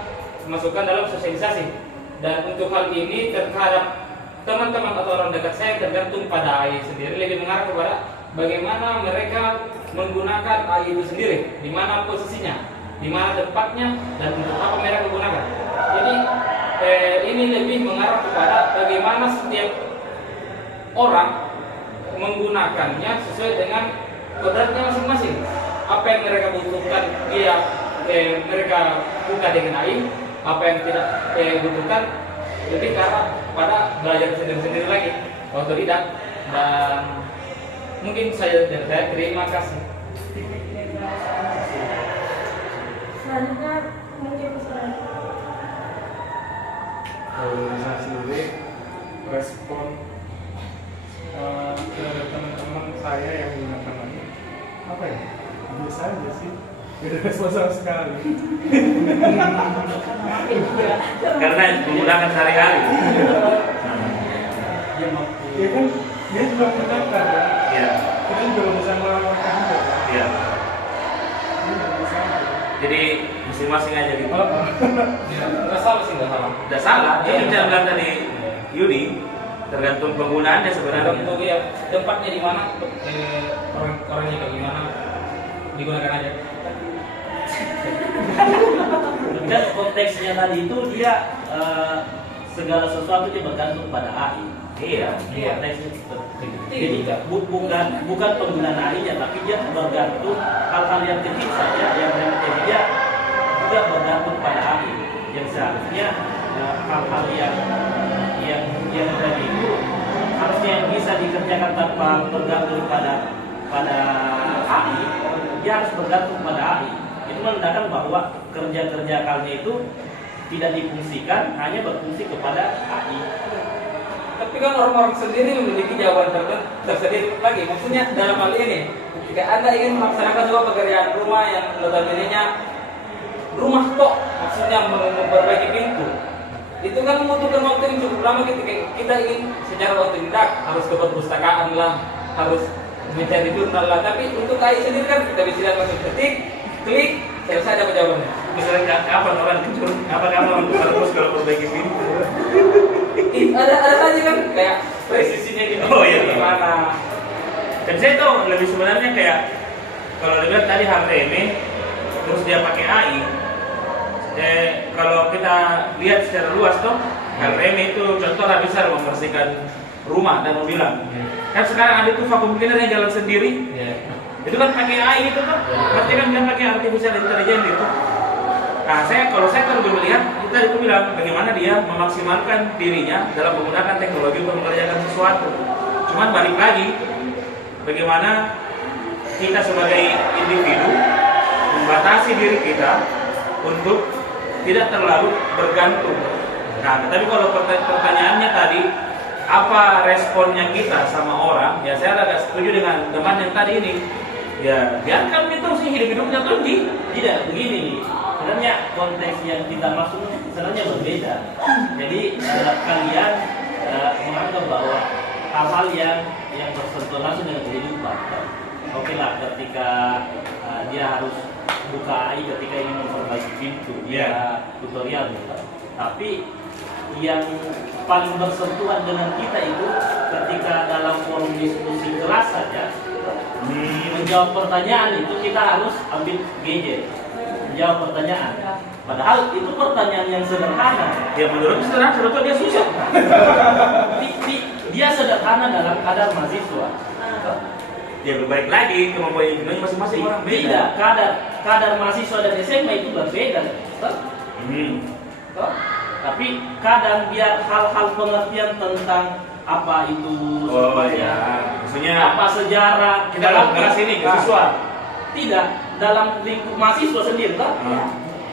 masukkan dalam sosialisasi. Dan untuk hal ini terhadap teman-teman atau orang dekat saya tergantung pada AI sendiri, lebih mengarah kepada bagaimana mereka menggunakan AI itu sendiri, di mana posisinya, di mana tempatnya, dan untuk apa mereka gunakan. Jadi ini lebih mengarah kepada bagaimana setiap orang menggunakannya sesuai dengan kodratnya masing-masing. Apa yang mereka butuhkan mereka buka dengan AI, apa yang tidak butuhkan lebih ke arah pada belajar sendiri-sendiri lagi, otodidak. Dan mungkin saya terima kasih. Selanjutnya mungkin Kalau saya sendiri respon terhadap teman-teman saya yang menggunakan AI, apa ya? Biasa aja sih. Tidak respon sama sekali. Karena menggunakan sehari-hari. Ya kan, dia juga menggunakan ya. Ya. Kita juga bisa melakukan juga. Ya. Ini nggak bisa. Jadi masing-masing aja gitu. Ya, nggak salah sih, nggak salah. Tidak salah. Itu yang bilang tadi Yudi, tergantung penggunaannya sebenarnya. Tergantung ya tempatnya di mana, orangnya kayak gimana, digunakan aja. Dan konteksnya tadi itu dia segala sesuatu dia bergantung pada AI. Iya. Konteksnya seperti itu. Jadi bukan penggunaan AI-nya, tapi dia bergantung hal-hal yang kecil saja yang dia juga bergantung pada AI. Yang seharusnya hal-hal yang tadi itu harusnya bisa dikerjakan tanpa bergantung pada AI. Dia harus bergantung pada AI. Itu menandakan bahwa kerja-kerja kami itu tidak difungsikan, hanya berfungsi kepada AI. Tapi kan orang-orang sendiri memiliki jawaban tersendiri lagi. Maksudnya dalam hal ini, ketika Anda ingin melaksanakan sebuah pekerjaan rumah yang notabene-nya rumah tok, maksudnya memperbaiki pintu, itu kan membutuhkan waktu yang cukup lama. Ketika kita ingin secara otodidak, harus ke perpustakaan lah, harus mencari jurnal lah. Tapi untuk AI sendiri kan kita bisa langsung ketik, klik, selesai ada jawabannya. Misalnya kapan orang kecil, apa kamu harus kalau perbaiki pintu? Ada saja kan kayak presisinya gitu. Oh iya. Gimana? Dan saya tahu lebih sebenarnya kayak kalau lihat tadi HTML terus dia pakai AI. Kalau kita lihat secara luas tuh, HTML itu contohnya bisa membersihkan rumah dan mobilan. Kan sekarang ada tuh vacuum cleaner yang jalan sendiri. Itu kan pakai AI itu tuh. Berarti kan dia pakai artificial intelligence itu. Nah, kalau saya lebih melihat, kita itu bilang bagaimana dia memaksimalkan dirinya dalam menggunakan teknologi untuk mengerjakan sesuatu. Cuman balik lagi, bagaimana kita sebagai individu membatasi diri kita untuk tidak terlalu bergantung. Nah, tapi kalau pertanyaannya tadi, apa responnya kita sama orang? Ya, saya agak setuju dengan teman yang tadi ini. Ya, biarkan itu sih hidup-hidupnya pergi. Tidak begini, sebenarnya konteks yang kita maksud sebenarnya berbeda. Jadi kalian menganggap bahwa hal-hal yang bersentuhan langsung dengan kehidupan. Oke lah, ketika dia harus buka AI ketika ingin memperbaiki pintu, dia tutorial gitu. Tapi yang paling bersentuhan dengan kita itu ketika dalam forum diskusi kelas saja menjawab pertanyaan itu kita harus ambil gadget menjawab pertanyaan. Padahal itu pertanyaan yang sederhana. Ya menurut sederhana, sebetulnya dia susah. Dia sederhana dalam kadar mahasiswa. Ya berbalik lagi kemampuan individunya masing-masing orang beda. Tidak, kadar mahasiswa dan SMA itu berbeda. Tapi kadang dia hal-hal pengertian tentang apa itu maksudnya apa sejarah kita dalam kelas ini siswa. Tidak, dalam lingkup mahasiswa sendiri kan?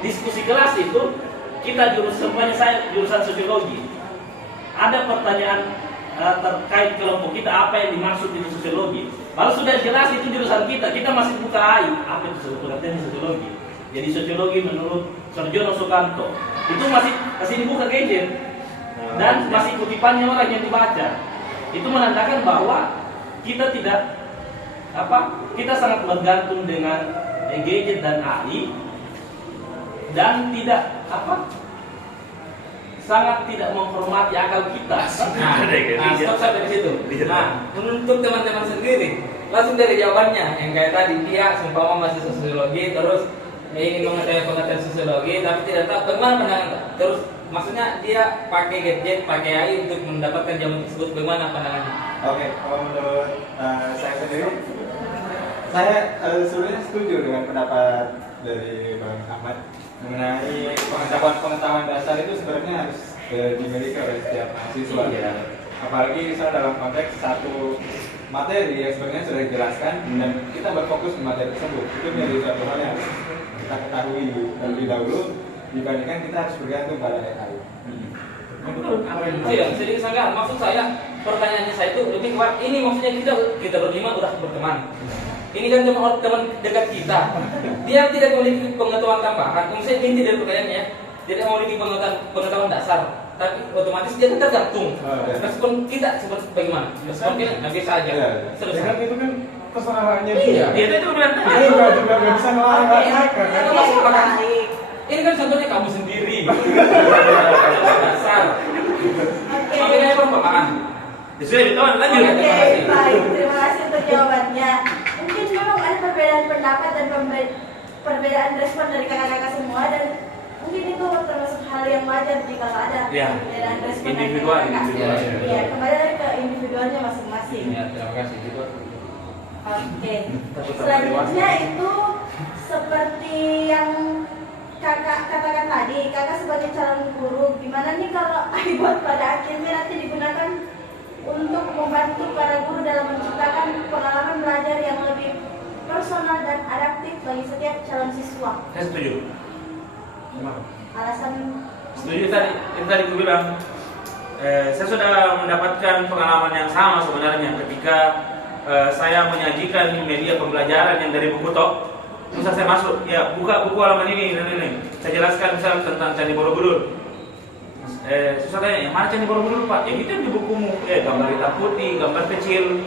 Diskusi kelas itu kita saya jurusan sosiologi. Ada pertanyaan terkait kelompok kita apa yang dimaksud itu sosiologi. Kalau sudah jelas itu jurusan kita masih buka AI apa itu pengertian sosiologi. Jadi sosiologi menurut Sarjono Sukanto itu masih dibuka gadget dan masih kutipannya orang yang dibaca. Itu menandakan bahwa kita kita sangat bergantung dengan gadget dan AI dan sangat tidak menghormati akal kita. Stop sampai di situ. Nah, untuk teman-teman sendiri, langsung dari jawabannya yang kayak tadi dia seumpama masih sosiologi terus ingin mengetahui pengertian sosiologi tapi tidak tahu bagaimana pandangan. Terus maksudnya dia pakai gadget, pakai AI untuk mendapatkan jawaban tersebut, bagaimana pandangannya? Oke, kalau menurut saya sendiri, saya sebenarnya setuju dengan pendapat dari Bang Ahmad mengenai pengetahuan dasar itu sebenarnya harus dimiliki oleh setiap mahasiswa. Apalagi misalnya dalam konteks satu materi yang sebenarnya sudah dijelaskan dan kita berfokus di materi tersebut, itu menjadi suatu hal yang harus kita ketahui terlebih dahulu dibandingkan kita harus bergantung pada AI. Iya, sedikit sangat. Maksud saya pertanyaannya saya itu lebih kuat. Ini maksudnya kita berlima udah berteman. Ini kan teman dekat kita. Dia tidak memiliki pengetahuan tambahan. Maksudnya inti dari pertanyaannya tidak memiliki pengetahuan dasar. Tapi otomatis dia tergantung. Respon kita seperti bagaimana? Respon kita nggak bisa aja. Selesai. Itu kan kesalahannya dia. Dia itu bilang tadi. Juga nggak bisa ngelarang mereka. Ini kan contohnya kamu sendiri. Dasar. Makanya perumpamaan. Sudah ditahan lanjut. Oke, baik. Terima kasih untuk jawabannya. Mungkin memang ada perbedaan pendapat dan perbedaan respon dari kakak-kakak semua dan mungkin itu termasuk hal yang wajar jika ada perbedaan respon individual. Iya, kembali lagi ke individualnya masing-masing. Ya, terima kasih juga. Oke. Selanjutnya itu seperti yang kakak katakan tadi, kakak sebagai calon guru, gimana nih kalau iBot pada akhirnya nanti digunakan untuk membantu para guru dalam menciptakan pengalaman belajar yang lebih personal dan adaptif bagi setiap calon siswa. Saya setuju. Alasan setuju tadi gue bilang. Saya sudah mendapatkan pengalaman yang sama sebenarnya ketika saya menyajikan media pembelajaran yang dari buku tok. Misal saya masuk, ya buka buku halaman ini dan ini. Saya jelaskan misal tentang Candi Borobudur. Susah tanya, yang mana Candi Borobudur Pak? Yang itu di bukumu, gambar hitam putih, gambar kecil.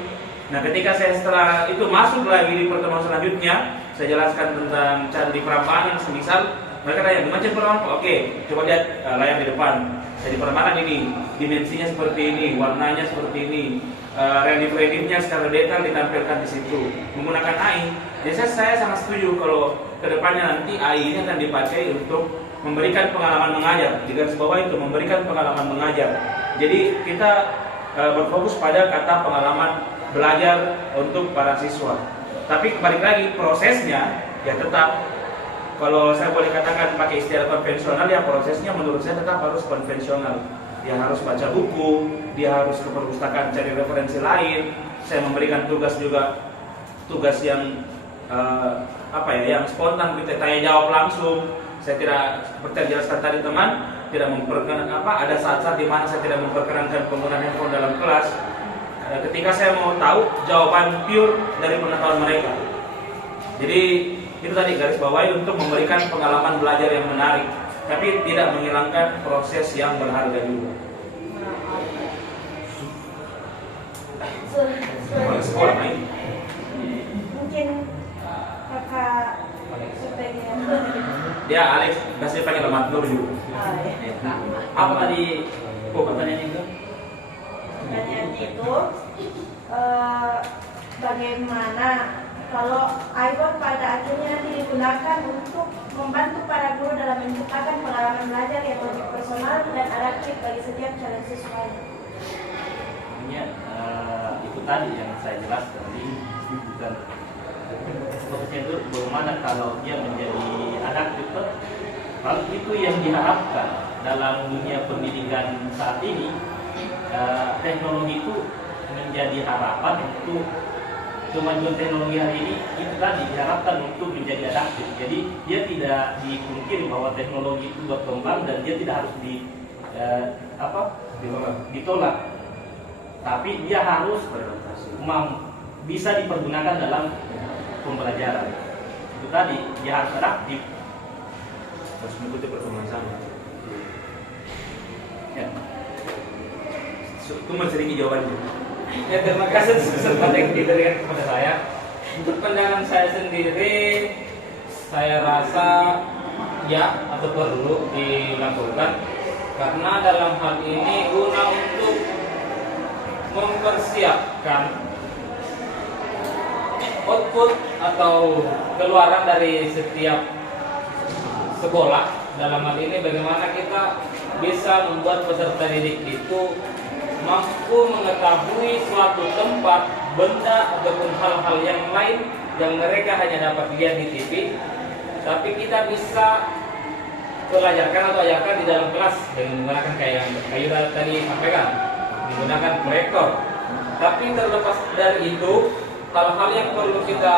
Nah ketika saya setelah itu masuk lagi di pertemuan selanjutnya, saya jelaskan tentang Candi Prambanan semisal, mereka tanya, gimana Candi Prambanan Pak? Oke, coba lihat layar di depan. Candi Prambanan ini, dimensinya seperti ini, warnanya seperti ini, relief-reliefnya secara detail ditampilkan di situ menggunakan AI. Jadi saya sangat setuju kalau kedepannya nanti AI ini akan dipakai untuk memberikan pengalaman mengajar. Di garis bawah itu memberikan pengalaman mengajar. Jadi kita berfokus pada kata pengalaman belajar untuk para siswa. Tapi balik lagi prosesnya ya tetap, kalau saya boleh katakan pakai istilah konvensional, ya prosesnya menurut saya tetap harus konvensional. Dia harus baca buku, dia harus ke perpustakaan cari referensi lain. Saya memberikan tugas juga, tugas yang yang spontan, kita tanya jawab langsung. Saya tidak, seperti yang jelaskan tadi teman, tidak memperkenalkan ada saat-saat di mana saya tidak memperkenankan penggunaan handphone dalam kelas. Ketika saya mau tahu jawaban pure dari pengetahuan mereka. Jadi itu tadi garis bawahi untuk memberikan pengalaman belajar yang menarik, tapi tidak menghilangkan proses yang berharga juga. Sekolah main. Mungkin kakak sebagian. Dia Alex kasih panggil Ahmad Nur juga. Apa tadi pertanyaan itu? Pertanyaan itu bagaimana kalau iPhone pada akhirnya nanti digunakan untuk membantu para guru dalam menciptakan pengalaman belajar yang lebih personal dan adaptif bagi setiap calon siswanya. Itu tadi yang saya jelaskan tadi, bukan seperti itu. Bagaimana kalau dia menjadi adaptif? Kalau itu yang diharapkan dalam dunia pendidikan saat ini, teknologi itu menjadi harapan untuk kemajuan teknologi hari ini. Itu tadi diharapkan untuk menjadi adaptif. Jadi dia tidak dipungkiri bahwa teknologi itu berkembang dan dia tidak harus ditolak. Tapi dia harus bisa dipergunakan dalam pembelajaran. Itu tadi dia harus adaptif, Harus mengikuti perkembangan zaman. ya. Itu menseringi jawabannya. Ya, terima kasih kesempatan yang diberikan kepada saya. Untuk pandangan saya sendiri, saya rasa ya atau perlu dilakukan, karena dalam hal ini guna untuk mempersiapkan output atau keluaran dari setiap sekolah. Dalam hal ini bagaimana kita bisa membuat peserta didik itu mampu mengetahui suatu tempat, benda ataupun hal-hal yang lain yang mereka hanya dapat lihat di TV, tapi kita bisa pelajarkan atau ajarkan di dalam kelas dengan menggunakan kayak yang Kayu tadi sampaikan, menggunakan proyektor. Tapi terlepas dari itu, hal-hal yang perlu kita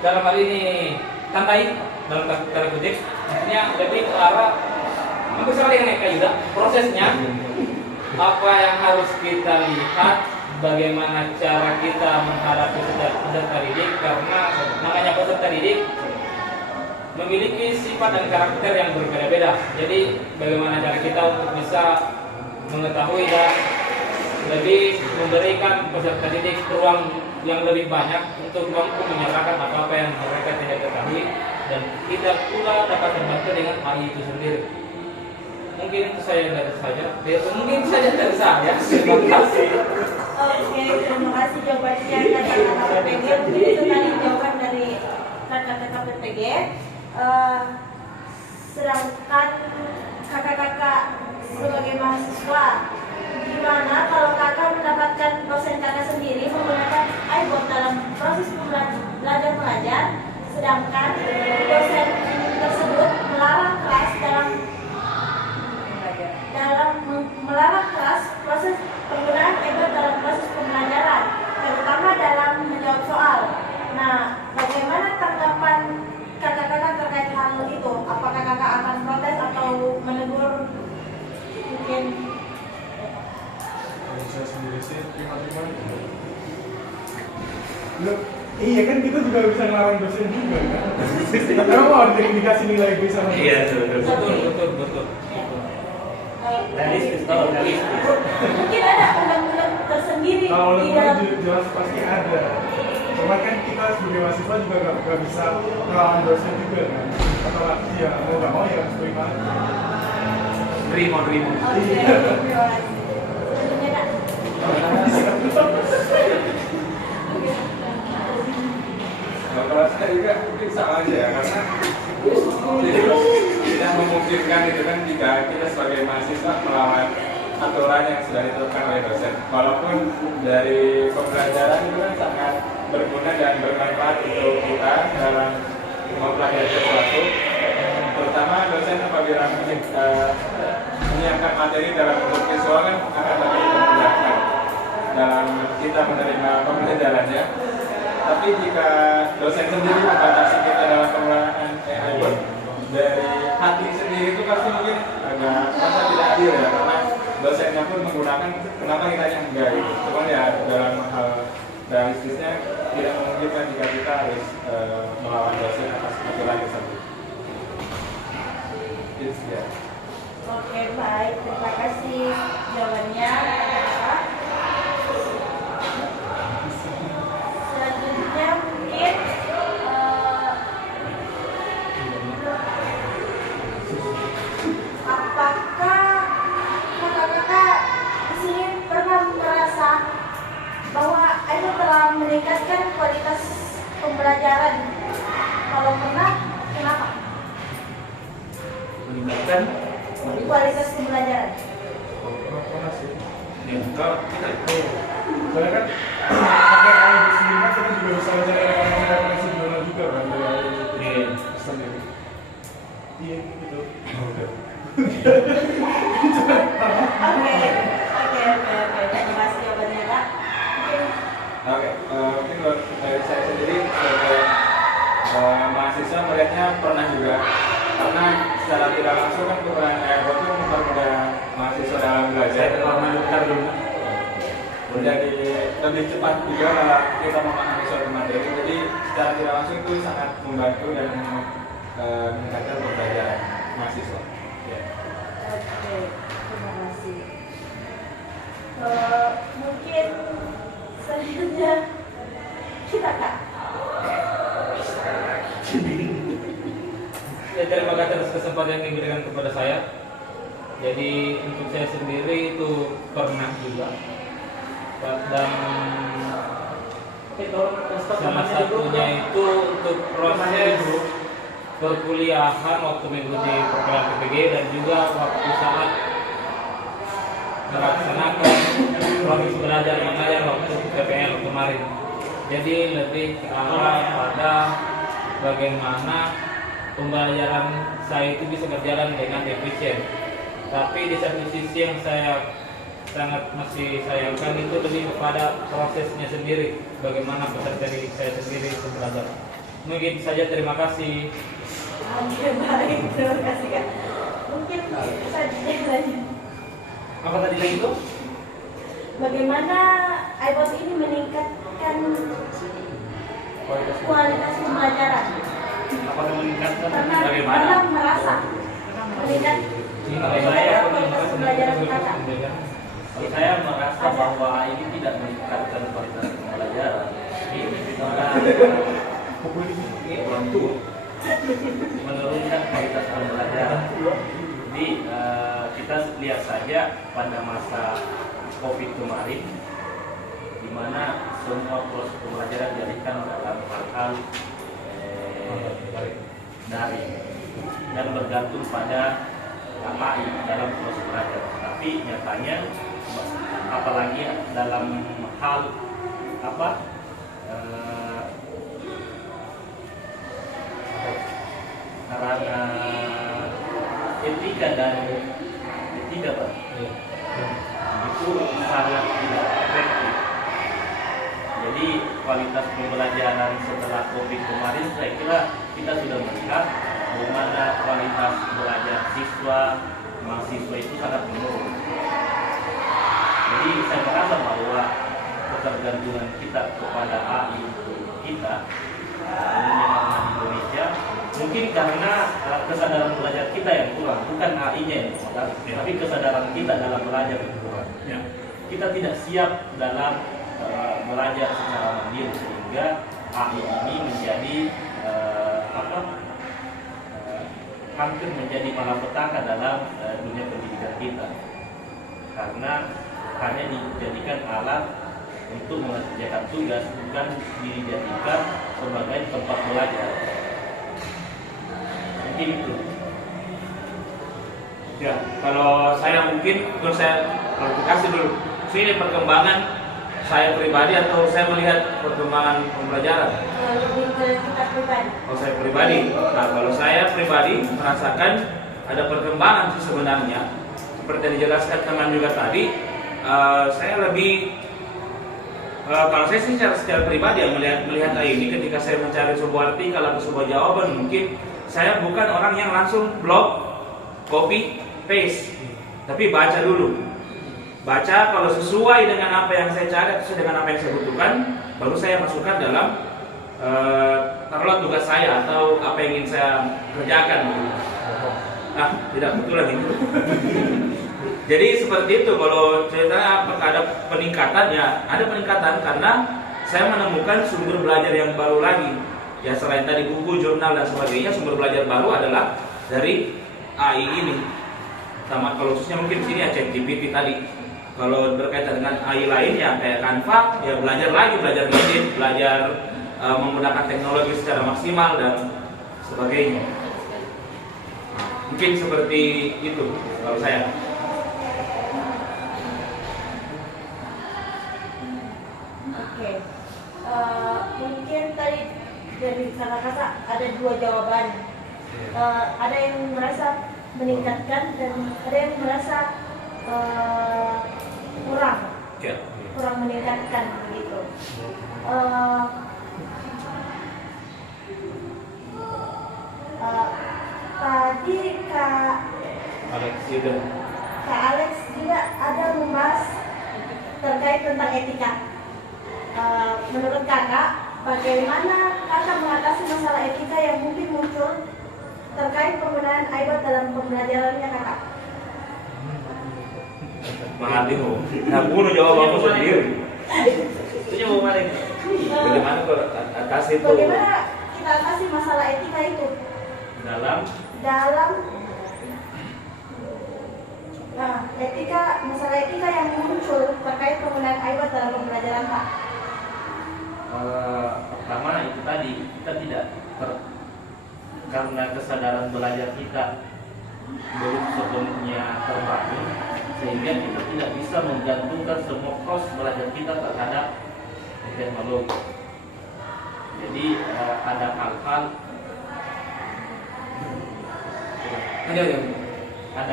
dalam hal ini tandai dalam tanda kutip, maksudnya lebih ke arah hampir sama dengan Kayu, prosesnya apa yang harus kita lihat, bagaimana cara kita menghadapi peserta didik, karena namanya peserta didik memiliki sifat dan karakter yang berbeda-beda. Jadi bagaimana cara kita untuk bisa mengetahui dan lebih memberikan peserta didik ruang yang lebih banyak untuk mampu menyatakan apa-apa yang mereka tidak ketahui, dan kita pula dapat membantu dengan AI itu sendiri. Mungkin itu mungkin saja dari saya. Terima kasih. Oke, terima kasih jawabannya kata-kata PPG. Mungkin itu tadi jawaban dari kata-kata PPG. Sedangkan kakak-kakak sebagai mahasiswa, gimana kalau kakak mendapatkan dosen kakak sendiri menggunakan iPhone dalam proses belajar mengajar, sedangkan dosen tersebut melarang kelas melarang kelas proses penggunaan iPhone dalam proses pembelajaran, terutama dalam menjawab soal. Nah, bagaimana tanggapan kakak-kakak terkait hal itu? Apakah kakak akan protes atau menegur? Mungkin Kalau saya sendiri sih prima-prima. Loh, iya kan kita juga bisa ngelarang dosen juga kan? Karena mau dikasih nilai gue sama dosen. Iya, Betul. Realistis, kalau realistis. mungkin ada undang-undang tersendiri Kalau di lembaga dalam. jelas pasti ada. Cuma kan kita sebagai mahasiswa juga gak bisa melawan dosen juga kan. Atau ya mau gak mau ya harus terima. Terima. Oke, terima kasih. Selanjutnya, Kak. Kalau saya juga mungkin sama aja ya, karena tidak memungkinkan itu kan jika kita sebagai mahasiswa melawan aturan yang sudah ditetapkan oleh dosen. Walaupun dari pembelajaran itu kan sangat berguna dan bermanfaat untuk kita dalam mempelajari sesuatu, terutama dosen apabila menyiapkan materi dalam bentuk visual kan akan lebih memudahkan dalam kita menerima pembelajarannya. Tapi jika dosen sendiri membatasi kita dalam penggunaan AI dari hati sendiri itu pasti mungkin agak merasa tidak adil ya, karena dosennya pun menggunakan, kenapa kita yang enggak gitu. Cuman ya realistisnya tidak memungkinkan jika kita harus melawan dosen atas aturan tersebut. Ya. Oke, baik. Terima kasih jawabannya. Selanjutnya mungkin apakah kakak-kakak di sini pernah merasa bahwa itu telah meningkatkan kualitas pembelajaran? Kalau pernah, kenapa? Meningkatkan Kualitas pembelajaran. Pernah sih. ya, kalau kita Soalnya kan pakai AI di sini kan kita juga bisa mencari referensi jurnal juga kan dari AI itu Iya. sendiri. Iya gitu. Oke. Terima kasih jawabannya, Kak. Mungkin Mungkin kalau dari saya sendiri sebagai mahasiswa melihatnya pernah juga, karena secara tidak langsung kan perubahan airport itu mempermudah mahasiswa dalam belajar. Menjadi lebih cepat juga dalam kita memahami suatu materi. Jadi secara tidak langsung itu sangat membantu dan meningkatkan pembelajaran mahasiswa. Ya. Oke, terima kasih. Mungkin selanjutnya kita, Kak. Ya, terima kasih atas kesempatan yang diberikan kepada saya. Jadi untuk saya sendiri itu pernah juga, dan salah satunya itu untuk proses perkuliahan waktu mengikuti program PPG dan juga waktu saat melaksanakan proses belajar mengajar waktu PPL kemarin. Jadi lebih ke arah pada bagaimana pembelajaran saya itu bisa berjalan dengan efisien. Tapi di satu sisi yang saya sangat masih sayangkan itu lebih kepada prosesnya sendiri, bagaimana peserta didik saya sendiri itu belajar. Mungkin saja, terima kasih. Oke, baik. Terima kasih, Kak. Mungkin selanjutnya lagi. apa tadi lagi itu? Bagaimana iPod ini meningkatkan kualitas pembelajaran? Apakah meningkatkan Pernah bagaimana? merasa meningkatkan kualitas pembelajaran kakak? Kalau saya merasa bahwa ini tidak meningkatkan kualitas pembelajaran, menurunkan kualitas pembelajaran. Jadi kita lihat saja pada masa COVID kemarin, di mana semua proses pembelajaran dialihkan dalam hal daring dan bergantung pada AI dalam proses belajar. Tapi nyatanya, apalagi dalam hal karena etika dan etika Pak, itu sangat tidak efektif. Jadi kualitas pembelajaran setelah COVID kemarin, saya kira kita sudah melihat bagaimana kualitas belajar siswa mahasiswa itu sangat menurun. Jadi saya merasa bahwa ketergantungan kita kepada AI kita umumnya di Indonesia mungkin karena kesadaran belajar kita yang kurang, bukan AI-nya yang kurang, tapi kesadaran kita dalam belajar yang kurang. Ya. Kita tidak siap dalam belajar secara mandiri, sehingga AI ini menjadi hampir menjadi malapetaka dalam dunia pendidikan kita, karena hanya dijadikan alat untuk mengerjakan tugas, bukan dijadikan sebagai tempat belajar. Mungkin itu. Ya, kalau saya mungkin terus saya klarifikasi dulu. Ini perkembangan saya pribadi atau saya melihat perkembangan pembelajaran? Lebih ke kita pribadi. Kalau saya pribadi, nah kalau saya pribadi merasakan ada perkembangan sih sebenarnya. Seperti yang dijelaskan teman juga tadi, saya lebih kalau saya sih secara pribadi melihat ini ketika saya mencari sebuah artikel atau sebuah jawaban, mungkin saya bukan orang yang langsung blog, copy, paste, tapi baca dulu. Baca kalau sesuai dengan apa yang saya cari, sesuai dengan apa yang saya butuhkan, baru saya masukkan dalam taruhlah tugas saya atau apa yang ingin saya kerjakan. Tidak betul lagi. Jadi seperti itu. Kalau ceritanya apakah ada peningkatan, ya ada peningkatan karena saya menemukan sumber belajar yang baru lagi. Ya selain tadi buku, jurnal dan sebagainya, sumber belajar baru adalah dari AI ini. Sama kalau khususnya mungkin sini ya ChatGPT tadi. Kalau berkaitan dengan AI lain ya kayak Canva, ya belajar lagi, belajar edit, belajar menggunakan teknologi secara maksimal dan sebagainya. Mungkin seperti itu kalau saya. Oke. Mungkin tadi dari kata-kata ada dua jawaban. Ada yang merasa meningkatkan dan ada yang merasa kurang meningkatkan begitu. Tadi Kak Alex juga ada membahas terkait tentang etika. Menurut kakak, bagaimana kakak mengatasi masalah etika yang mungkin muncul terkait penggunaan iPad dalam pembelajarannya kakak? Menghatimu, nah bunuh jawabanmu sendiri. Itu jawaban mana? Bagaimana atasi itu? Bagaimana kita atasi masalah etika itu? Dalam masalah etika yang muncul terkait penggunaan iPad dalam pembelajaran Pak. Pertama itu tadi kita tidak karena kesadaran belajar kita belum sepenuhnya terbangun, sehingga kita tidak bisa menggantungkan semua kos belajar kita terhadap teknologi. Jadi ada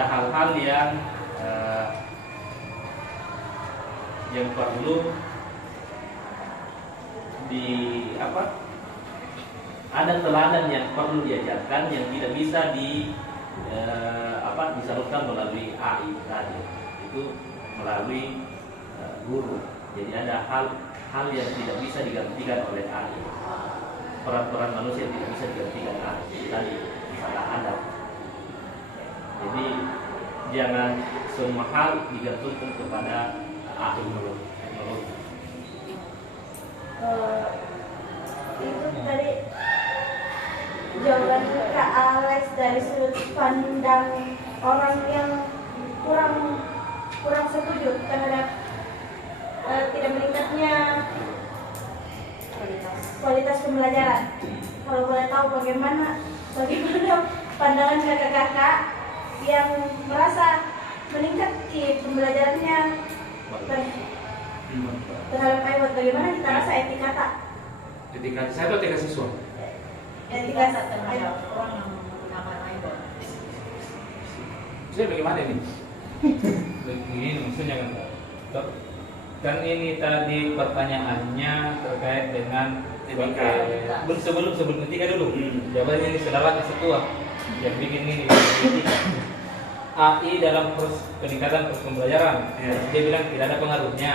hal-hal yang perlu ada teladan yang perlu diajarkan yang tidak bisa disalurkan melalui AI tadi, itu melalui guru. Jadi ada hal yang tidak bisa digantikan oleh AI, peran-peran manusia tidak bisa digantikan AI tadi, misalnya adab. Jadi jangan semua hal digantungkan kepada teknologi. Itu tadi jawaban Kak Alex dari sudut pandang orang yang kurang setuju terhadap tidak meningkatnya kualitas pembelajaran. Kalau boleh tahu bagaimana pandangan kakak-kakak yang merasa meningkat di pembelajarannya terhadap iPad, bagaimana kita rasa etika tak? Etika saya atau etika siswa? Etika terhadap orang yang menggunakan iPad. Saya bagaimana ini? Begini maksudnya kan ini tadi pertanyaannya terkait dengan etika. Sebelum etika dulu. Jawabannya ini saudara ketua yang bikin ini etika. AI dalam proses peningkatan proses pembelajaran, dia bilang tidak ada pengaruhnya,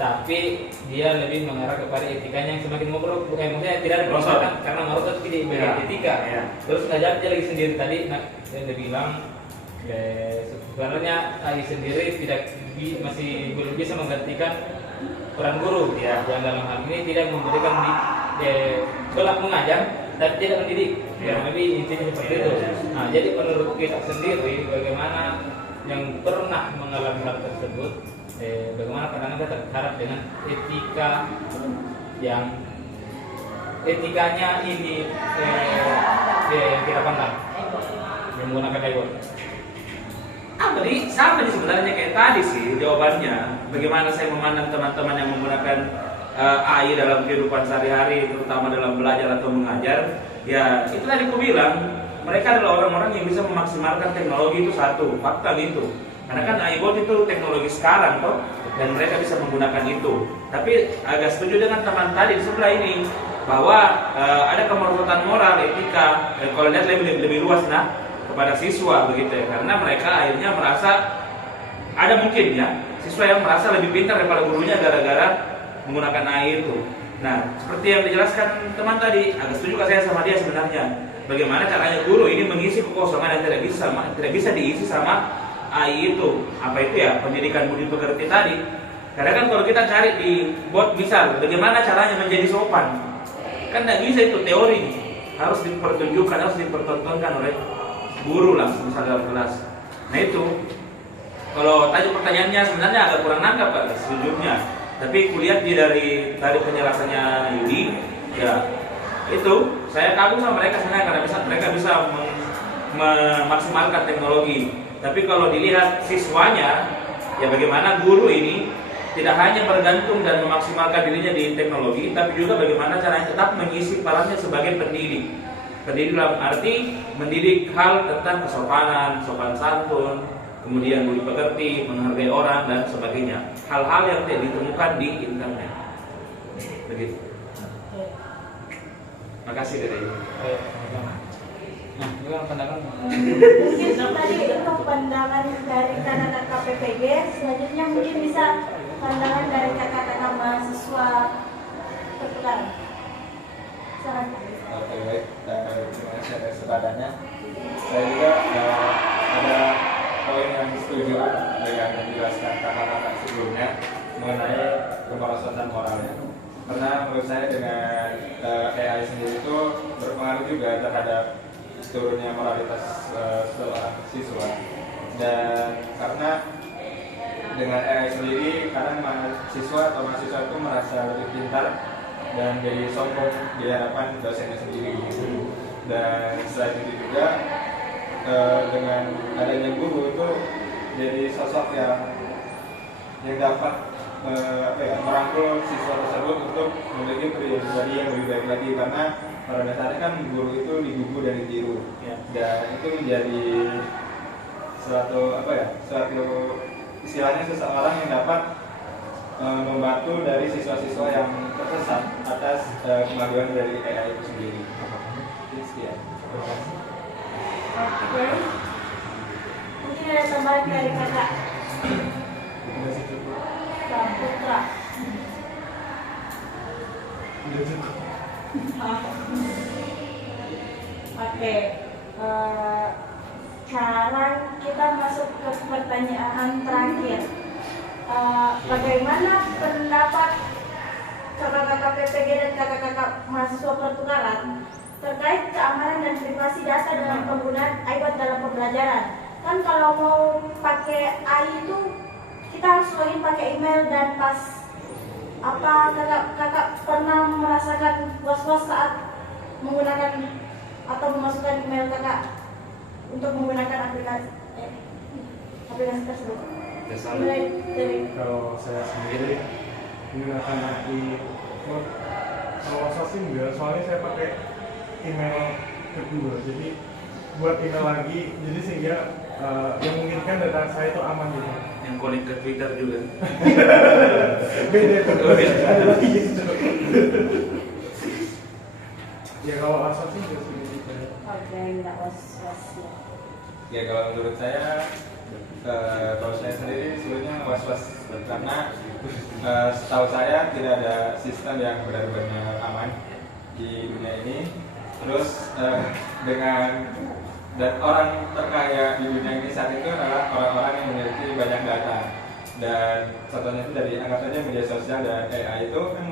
tapi dia lebih mengarah kepada etikanya yang semakin ngobrol, maksudnya tidak ada peningkatan karena ngaruh tapi di etika. Terus ngajak dia lagi sendiri tadi, dia bilang sebenarnya AI sendiri masih belum bisa menggantikan peran guru, yang dalam hal ini tidak memberikan kelak mengajar tapi tidak mendidik, lebih intinya seperti itu. Nah, jadi menurut kita sendiri bagaimana yang pernah mengalami hal tersebut, bagaimana pandangan kita terhadap dengan etika yang etikanya ini yang kita pandang yang menggunakan iPad. Tadi sama sebenarnya kayak tadi sih jawabannya. Bagaimana saya memandang teman-teman yang menggunakan AI dalam kehidupan sehari-hari, terutama dalam belajar atau mengajar. Ya itu tadi aku bilang, mereka adalah orang-orang yang bisa memaksimalkan teknologi itu satu, fakta gitu. Karena kan iBot itu teknologi sekarang toh, dan mereka bisa menggunakan itu. Tapi agak setuju dengan teman tadi di sebelah ini bahwa ada kemerosotan moral, etika, kalau lihat lebih luas kepada siswa begitu ya. Karena mereka akhirnya merasa ada mungkin ya siswa yang merasa lebih pintar daripada gurunya gara-gara menggunakan AI itu. Nah, seperti yang dijelaskan teman tadi, agak setuju juga saya sama dia sebenarnya. Bagaimana caranya guru ini mengisi kekosongan yang tidak bisa diisi sama AI itu. Apa itu ya? Pendidikan budi pekerti tadi. Karena kan kalau kita cari di bot misal, bagaimana caranya menjadi sopan, kan tidak bisa itu teori, harus dipertunjukkan, harus dipertontonkan oleh guru langsung misal dalam kelas. Nah itu, kalau tajuk pertanyaannya sebenarnya agak kurang nangkap Pak, sejujurnya. Tapi kulihat dari penjelasannya Yudi, ya itu saya kagum sama mereka sebenarnya karena mereka bisa memaksimalkan teknologi. Tapi kalau dilihat siswanya, ya bagaimana guru ini tidak hanya bergantung dan memaksimalkan dirinya di teknologi, tapi juga bagaimana caranya tetap mengisi perannya sebagai pendidik. Pendidik dalam arti mendidik hal tentang kesopanan, sopan santun, kemudian budi pekerti, menghargai orang dan sebagainya. Hal-hal yang tidak ditemukan di internet. Begitu. Makasih dari Ibu. Nah, gimana pandangan? Mungkin tadi untuk pandangan dari kakak-kakak KPPG, selanjutnya mungkin bisa pandangan dari kakak-kakak mahasiswa pertukaran. Silakan. Oke, baik. Terima kasih atas kesempatannya. Saya juga ada poin yang setuju dengan yang dijelaskan kakak-kakak sebelumnya mengenai kemerosotan moralnya. Karena menurut saya dengan AI sendiri itu berpengaruh juga terhadap turunnya moralitas seorang siswa. Dan karena dengan AI sendiri, kadang siswa atau mahasiswa itu merasa lebih pintar dan jadi sombong di hadapan dosennya sendiri. Dan selain itu juga dengan adanya guru itu jadi sosok yang dapat merangkul siswa tersebut untuk memiliki pribadi yang lebih baik lagi, karena pada dasarnya kan guru itu digugu dan ditiru, dan itu menjadi suatu istilahnya seseorang yang dapat membantu dari siswa-siswa yang tersesat atas kemajuan dari AI itu sendiri. Sekian. Oke. Mungkin ada tambahan dari kakak Putra. Oke. Sekarang kita masuk ke pertanyaan terakhir. Bagaimana pendapat kakak-kakak PPG dan kakak-kakak mahasiswa pertukaran terkait keamanan dan privasi data dalam penggunaan iPad dalam pembelajaran? Kan kalau mau pakai AI itu kita harus login pakai email, dan pas kakak pernah merasakan was-was saat menggunakan atau memasukkan email kakak untuk menggunakan aplikasi tersebut? Kalau saya sendiri menggunakan AI, kalau saya sih enggak, soalnya saya pakai email kedua, jadi buat email lagi, jadi sehingga yang memungkinkan data saya itu aman gitu. Yang connect ke Twitter juga. Beda itu. Ada lagi gitu. Ya kalau asal sih enggak sih. Oke, enggak was-was ya. Ya kalau menurut saya, kalau saya sendiri sebenarnya was-was, karena setahu saya tidak ada sistem yang benar-benar aman di dunia ini. Terus dan orang terkaya di dunia ini saat itu adalah orang-orang yang memiliki banyak data. Dan contohnya itu dari anggap saja media sosial dan AI itu kan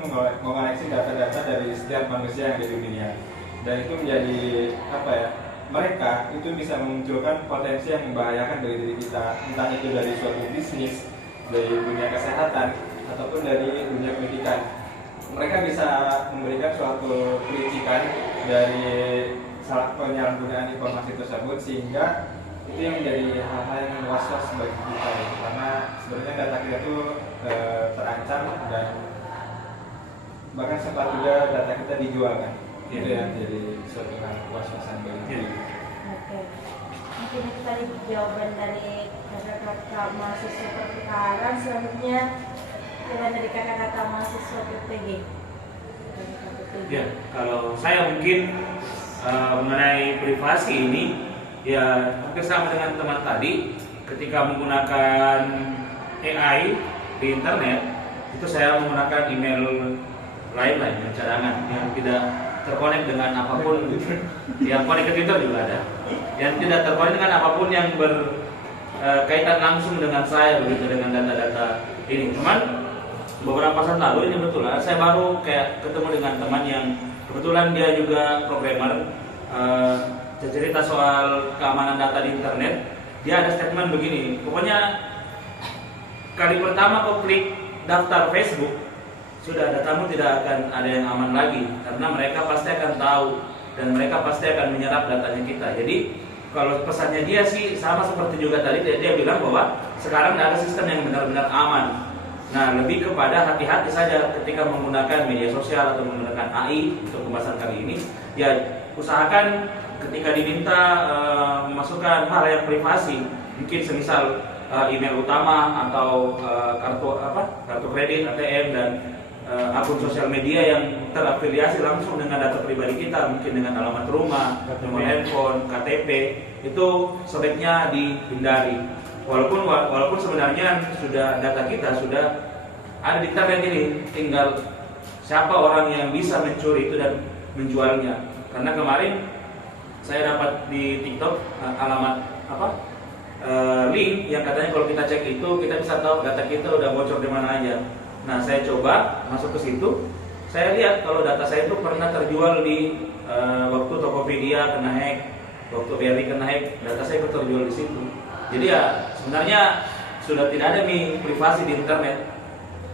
mengoleksi data-data dari setiap manusia yang ada di dunia. Dan itu menjadi mereka itu bisa memunculkan potensi yang membahayakan dari diri kita, entah itu dari suatu bisnis, dari dunia kesehatan, ataupun dari dunia pendidikan. Mereka bisa memberikan suatu kritikan dari salah penyalahgunaan informasi tersebut, sehingga itu yang menjadi hal-hal yang was-was bagi kita, karena sebenarnya data kita itu terancam, dan bahkan sempat juga data kita dijual kan. Itu yang jadi suatu hal was-wasan bagi kita. Oke. Mungkin itu tadi jawaban dari kakak-kakak mahasiswa pertukaran. Selanjutnya jawaban dari kakak-kakak mahasiswa PPG. Ya, kalau saya mungkin mengenai privasi ini, ya hampir sama dengan teman tadi. Ketika menggunakan AI di internet, itu saya menggunakan email lain yang cadangan yang tidak terkonek dengan apapun, yang konek ke Twitter juga ada, yang tidak terkonek dengan apapun yang berkaitan langsung dengan saya begitu, dengan data-data ini. Cuman beberapa saat lalu ini betul saya baru kayak ketemu dengan teman yang kebetulan dia juga programmer, cerita soal keamanan data di internet. Dia ada statement begini, pokoknya kali pertama kau klik daftar Facebook, sudah datamu tidak akan ada yang aman lagi, karena mereka pasti akan tahu dan mereka pasti akan menyerap datanya kita. Jadi kalau pesannya dia sih sama seperti juga tadi, dia bilang bahwa sekarang tidak ada sistem yang benar-benar aman. Nah, lebih kepada hati-hati saja ketika menggunakan media sosial atau menggunakan AI untuk pembahasan kali ini. Ya, usahakan ketika diminta memasukkan hal yang privasi, mungkin semisal email utama atau kartu kredit, ATM dan akun sosial media yang terafiliasi langsung dengan data pribadi kita, mungkin dengan alamat rumah, nomor handphone, KTP, itu sebaiknya dihindari. Walaupun sebenarnya sudah data kita sudah ada di internet ini, tinggal siapa orang yang bisa mencuri itu dan menjualnya. Karena kemarin saya dapat di TikTok alamat link yang katanya kalau kita cek itu kita bisa tahu data kita udah bocor di mana aja. Nah, saya coba masuk ke situ, saya lihat kalau data saya itu pernah terjual di waktu Tokopedia kena hack, waktu BRI kena hack, data saya itu terjual di situ. Jadi ya sebenarnya sudah tidak ada nih privasi di internet.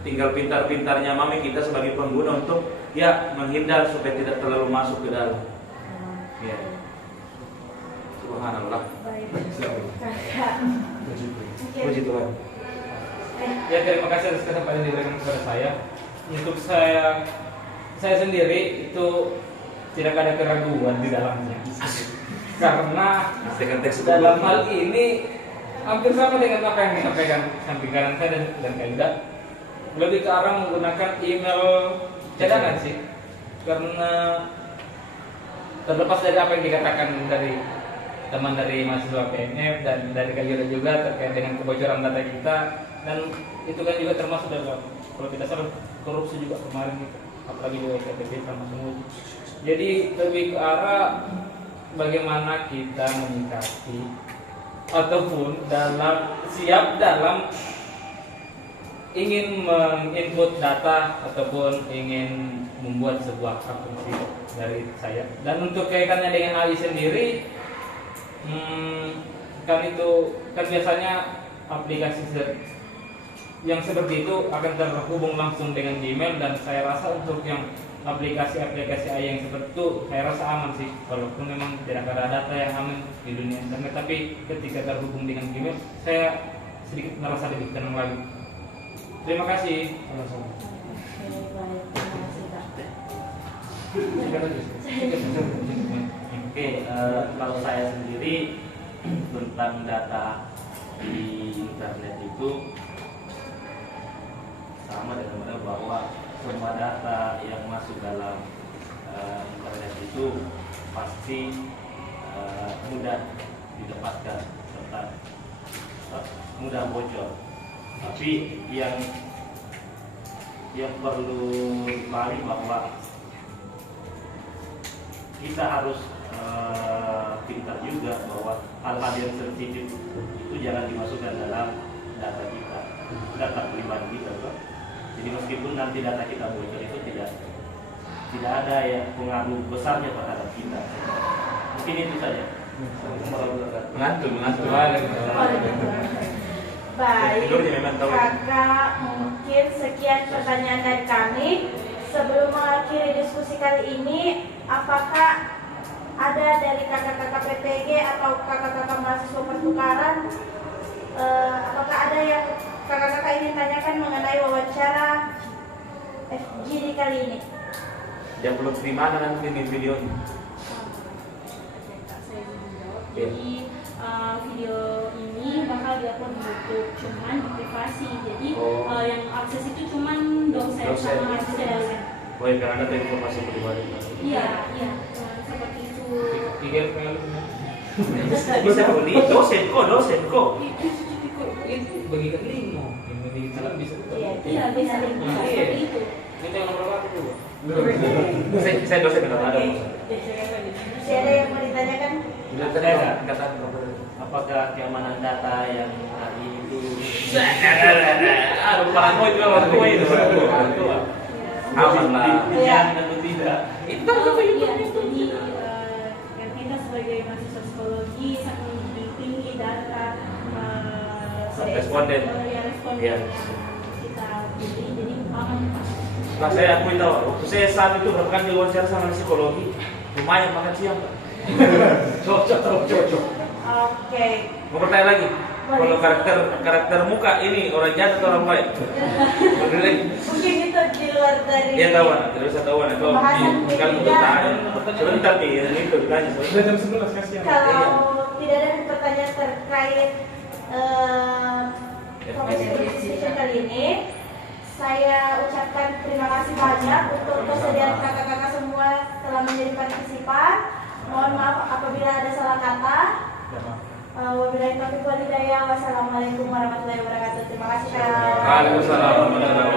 Tinggal pintar-pintarnya mami kita sebagai pengguna untuk ya menghindar supaya tidak terlalu masuk ke dalam. Ya. Subhanallah. Baik. Kakak. Puji Tuhan. Ya, terima kasih atas kesempatan yang diberikan kepada saya. Untuk saya sendiri itu tidak ada keraguan di dalamnya. Karena dalam hal ini hampir sama dengan apa yang disampaikan samping kanan saya dan Kaida, lebih ke arah menggunakan email cadangan sih. Karena terlepas dari apa yang dikatakan dari teman dari mahasiswa PNF dan dari Kaida juga terkait dengan kebocoran data kita, dan itu kan juga termasuk dalam, kalau tidak salah, korupsi juga kemarin gitu, apalagi di KTP sama semua. Jadi lebih ke arah bagaimana kita menyikapi ataupun siap dalam ingin menginput data ataupun ingin membuat sebuah akun dari saya. Dan untuk kaitannya dengan AI sendiri, kan biasanya aplikasi yang seperti itu akan terhubung langsung dengan Gmail, dan saya rasa untuk yang aplikasi-aplikasi AI yang seperti itu saya rasa aman sih, walaupun memang tidak ada data yang aman di dunia internet, tapi ketika terhubung dengan Gmail saya sedikit merasa lebih tenang lagi. Terima kasih. Oke, kalau saya sendiri tentang data di internet itu sama dengan bahwa semua data yang masuk dalam internet itu pasti mudah didapatkan serta mudah bocor. Tapi yang perlu dipahami bahwa kita harus pintar juga bahwa hal-hal yang sensitif itu jangan dimasukkan dalam data kita, data pribadi kita. Jadi meskipun nanti data kita bocor itu tidak ada ya pengaruh besarnya terhadap kita. Mungkin itu saja. Mengantuk. Baik, kakak, mungkin sekian pertanyaan dari kami. Sebelum mengakhiri diskusi kali ini, apakah ada dari kakak-kakak PPG atau kakak-kakak mahasiswa pertukaran, apakah ada yang kakak-kakak ingin tanyakan mengenai wawancara FGD kali ini? Yang belum terima nanti di video ini. Jadi video ini bakal diupload di YouTube, cuman di privasi. Jadi yang akses itu cuman dosen sama asisten dosen. Baik, karena ada informasi pribadi. Iya, seperti itu. Bisa beli dosen kok. Itu bagi ke link ini itu kan bisa. Iya, bisa seperti itu. Itu yang nomor berapa tuh? Saya dosen kalau ada. Masih ada yang mau ditanyakan? Saya kata apakah keamanan data yang hari itu Paranoid juga orang tua itu. Aman lah. dijamin atau tidak? Itu Iya, jadi kan kita sebagai mahasiswa psikologi sangat menjunjung tinggi data Responden. ya, responden Iya. yang kita pilih, jadi aman. Nah, saya akui tahu, waktu saya saat itu berpekan di wawancara sama psikologi, lumayan makan siang, Pak. Cocok. Oke. Mau bertanya lagi? Kalau karakter muka ini orang jahat atau orang baik? Bener lagi. Mungkin itu di luar dari Iya tahu, tidak bisa tahu. Kalau Pembahasan bukan untuk pendidikan. tanya, sebentar nih, ini itu ditanya. Sudah jam 11 kasihan. Kalau tidak ada pertanyaan terkait Komisi Discussion kali ini, saya ucapkan terima kasih banyak untuk kesediaan kakak-kakak semua telah menjadi partisipan. Mohon maaf apabila ada salah kata. Wabillahi taufiq wal hidayah. Wassalamualaikum warahmatullahi wabarakatuh. Terima kasih, Kak. Waalaikumsalam warahmatullahi wabarakatuh.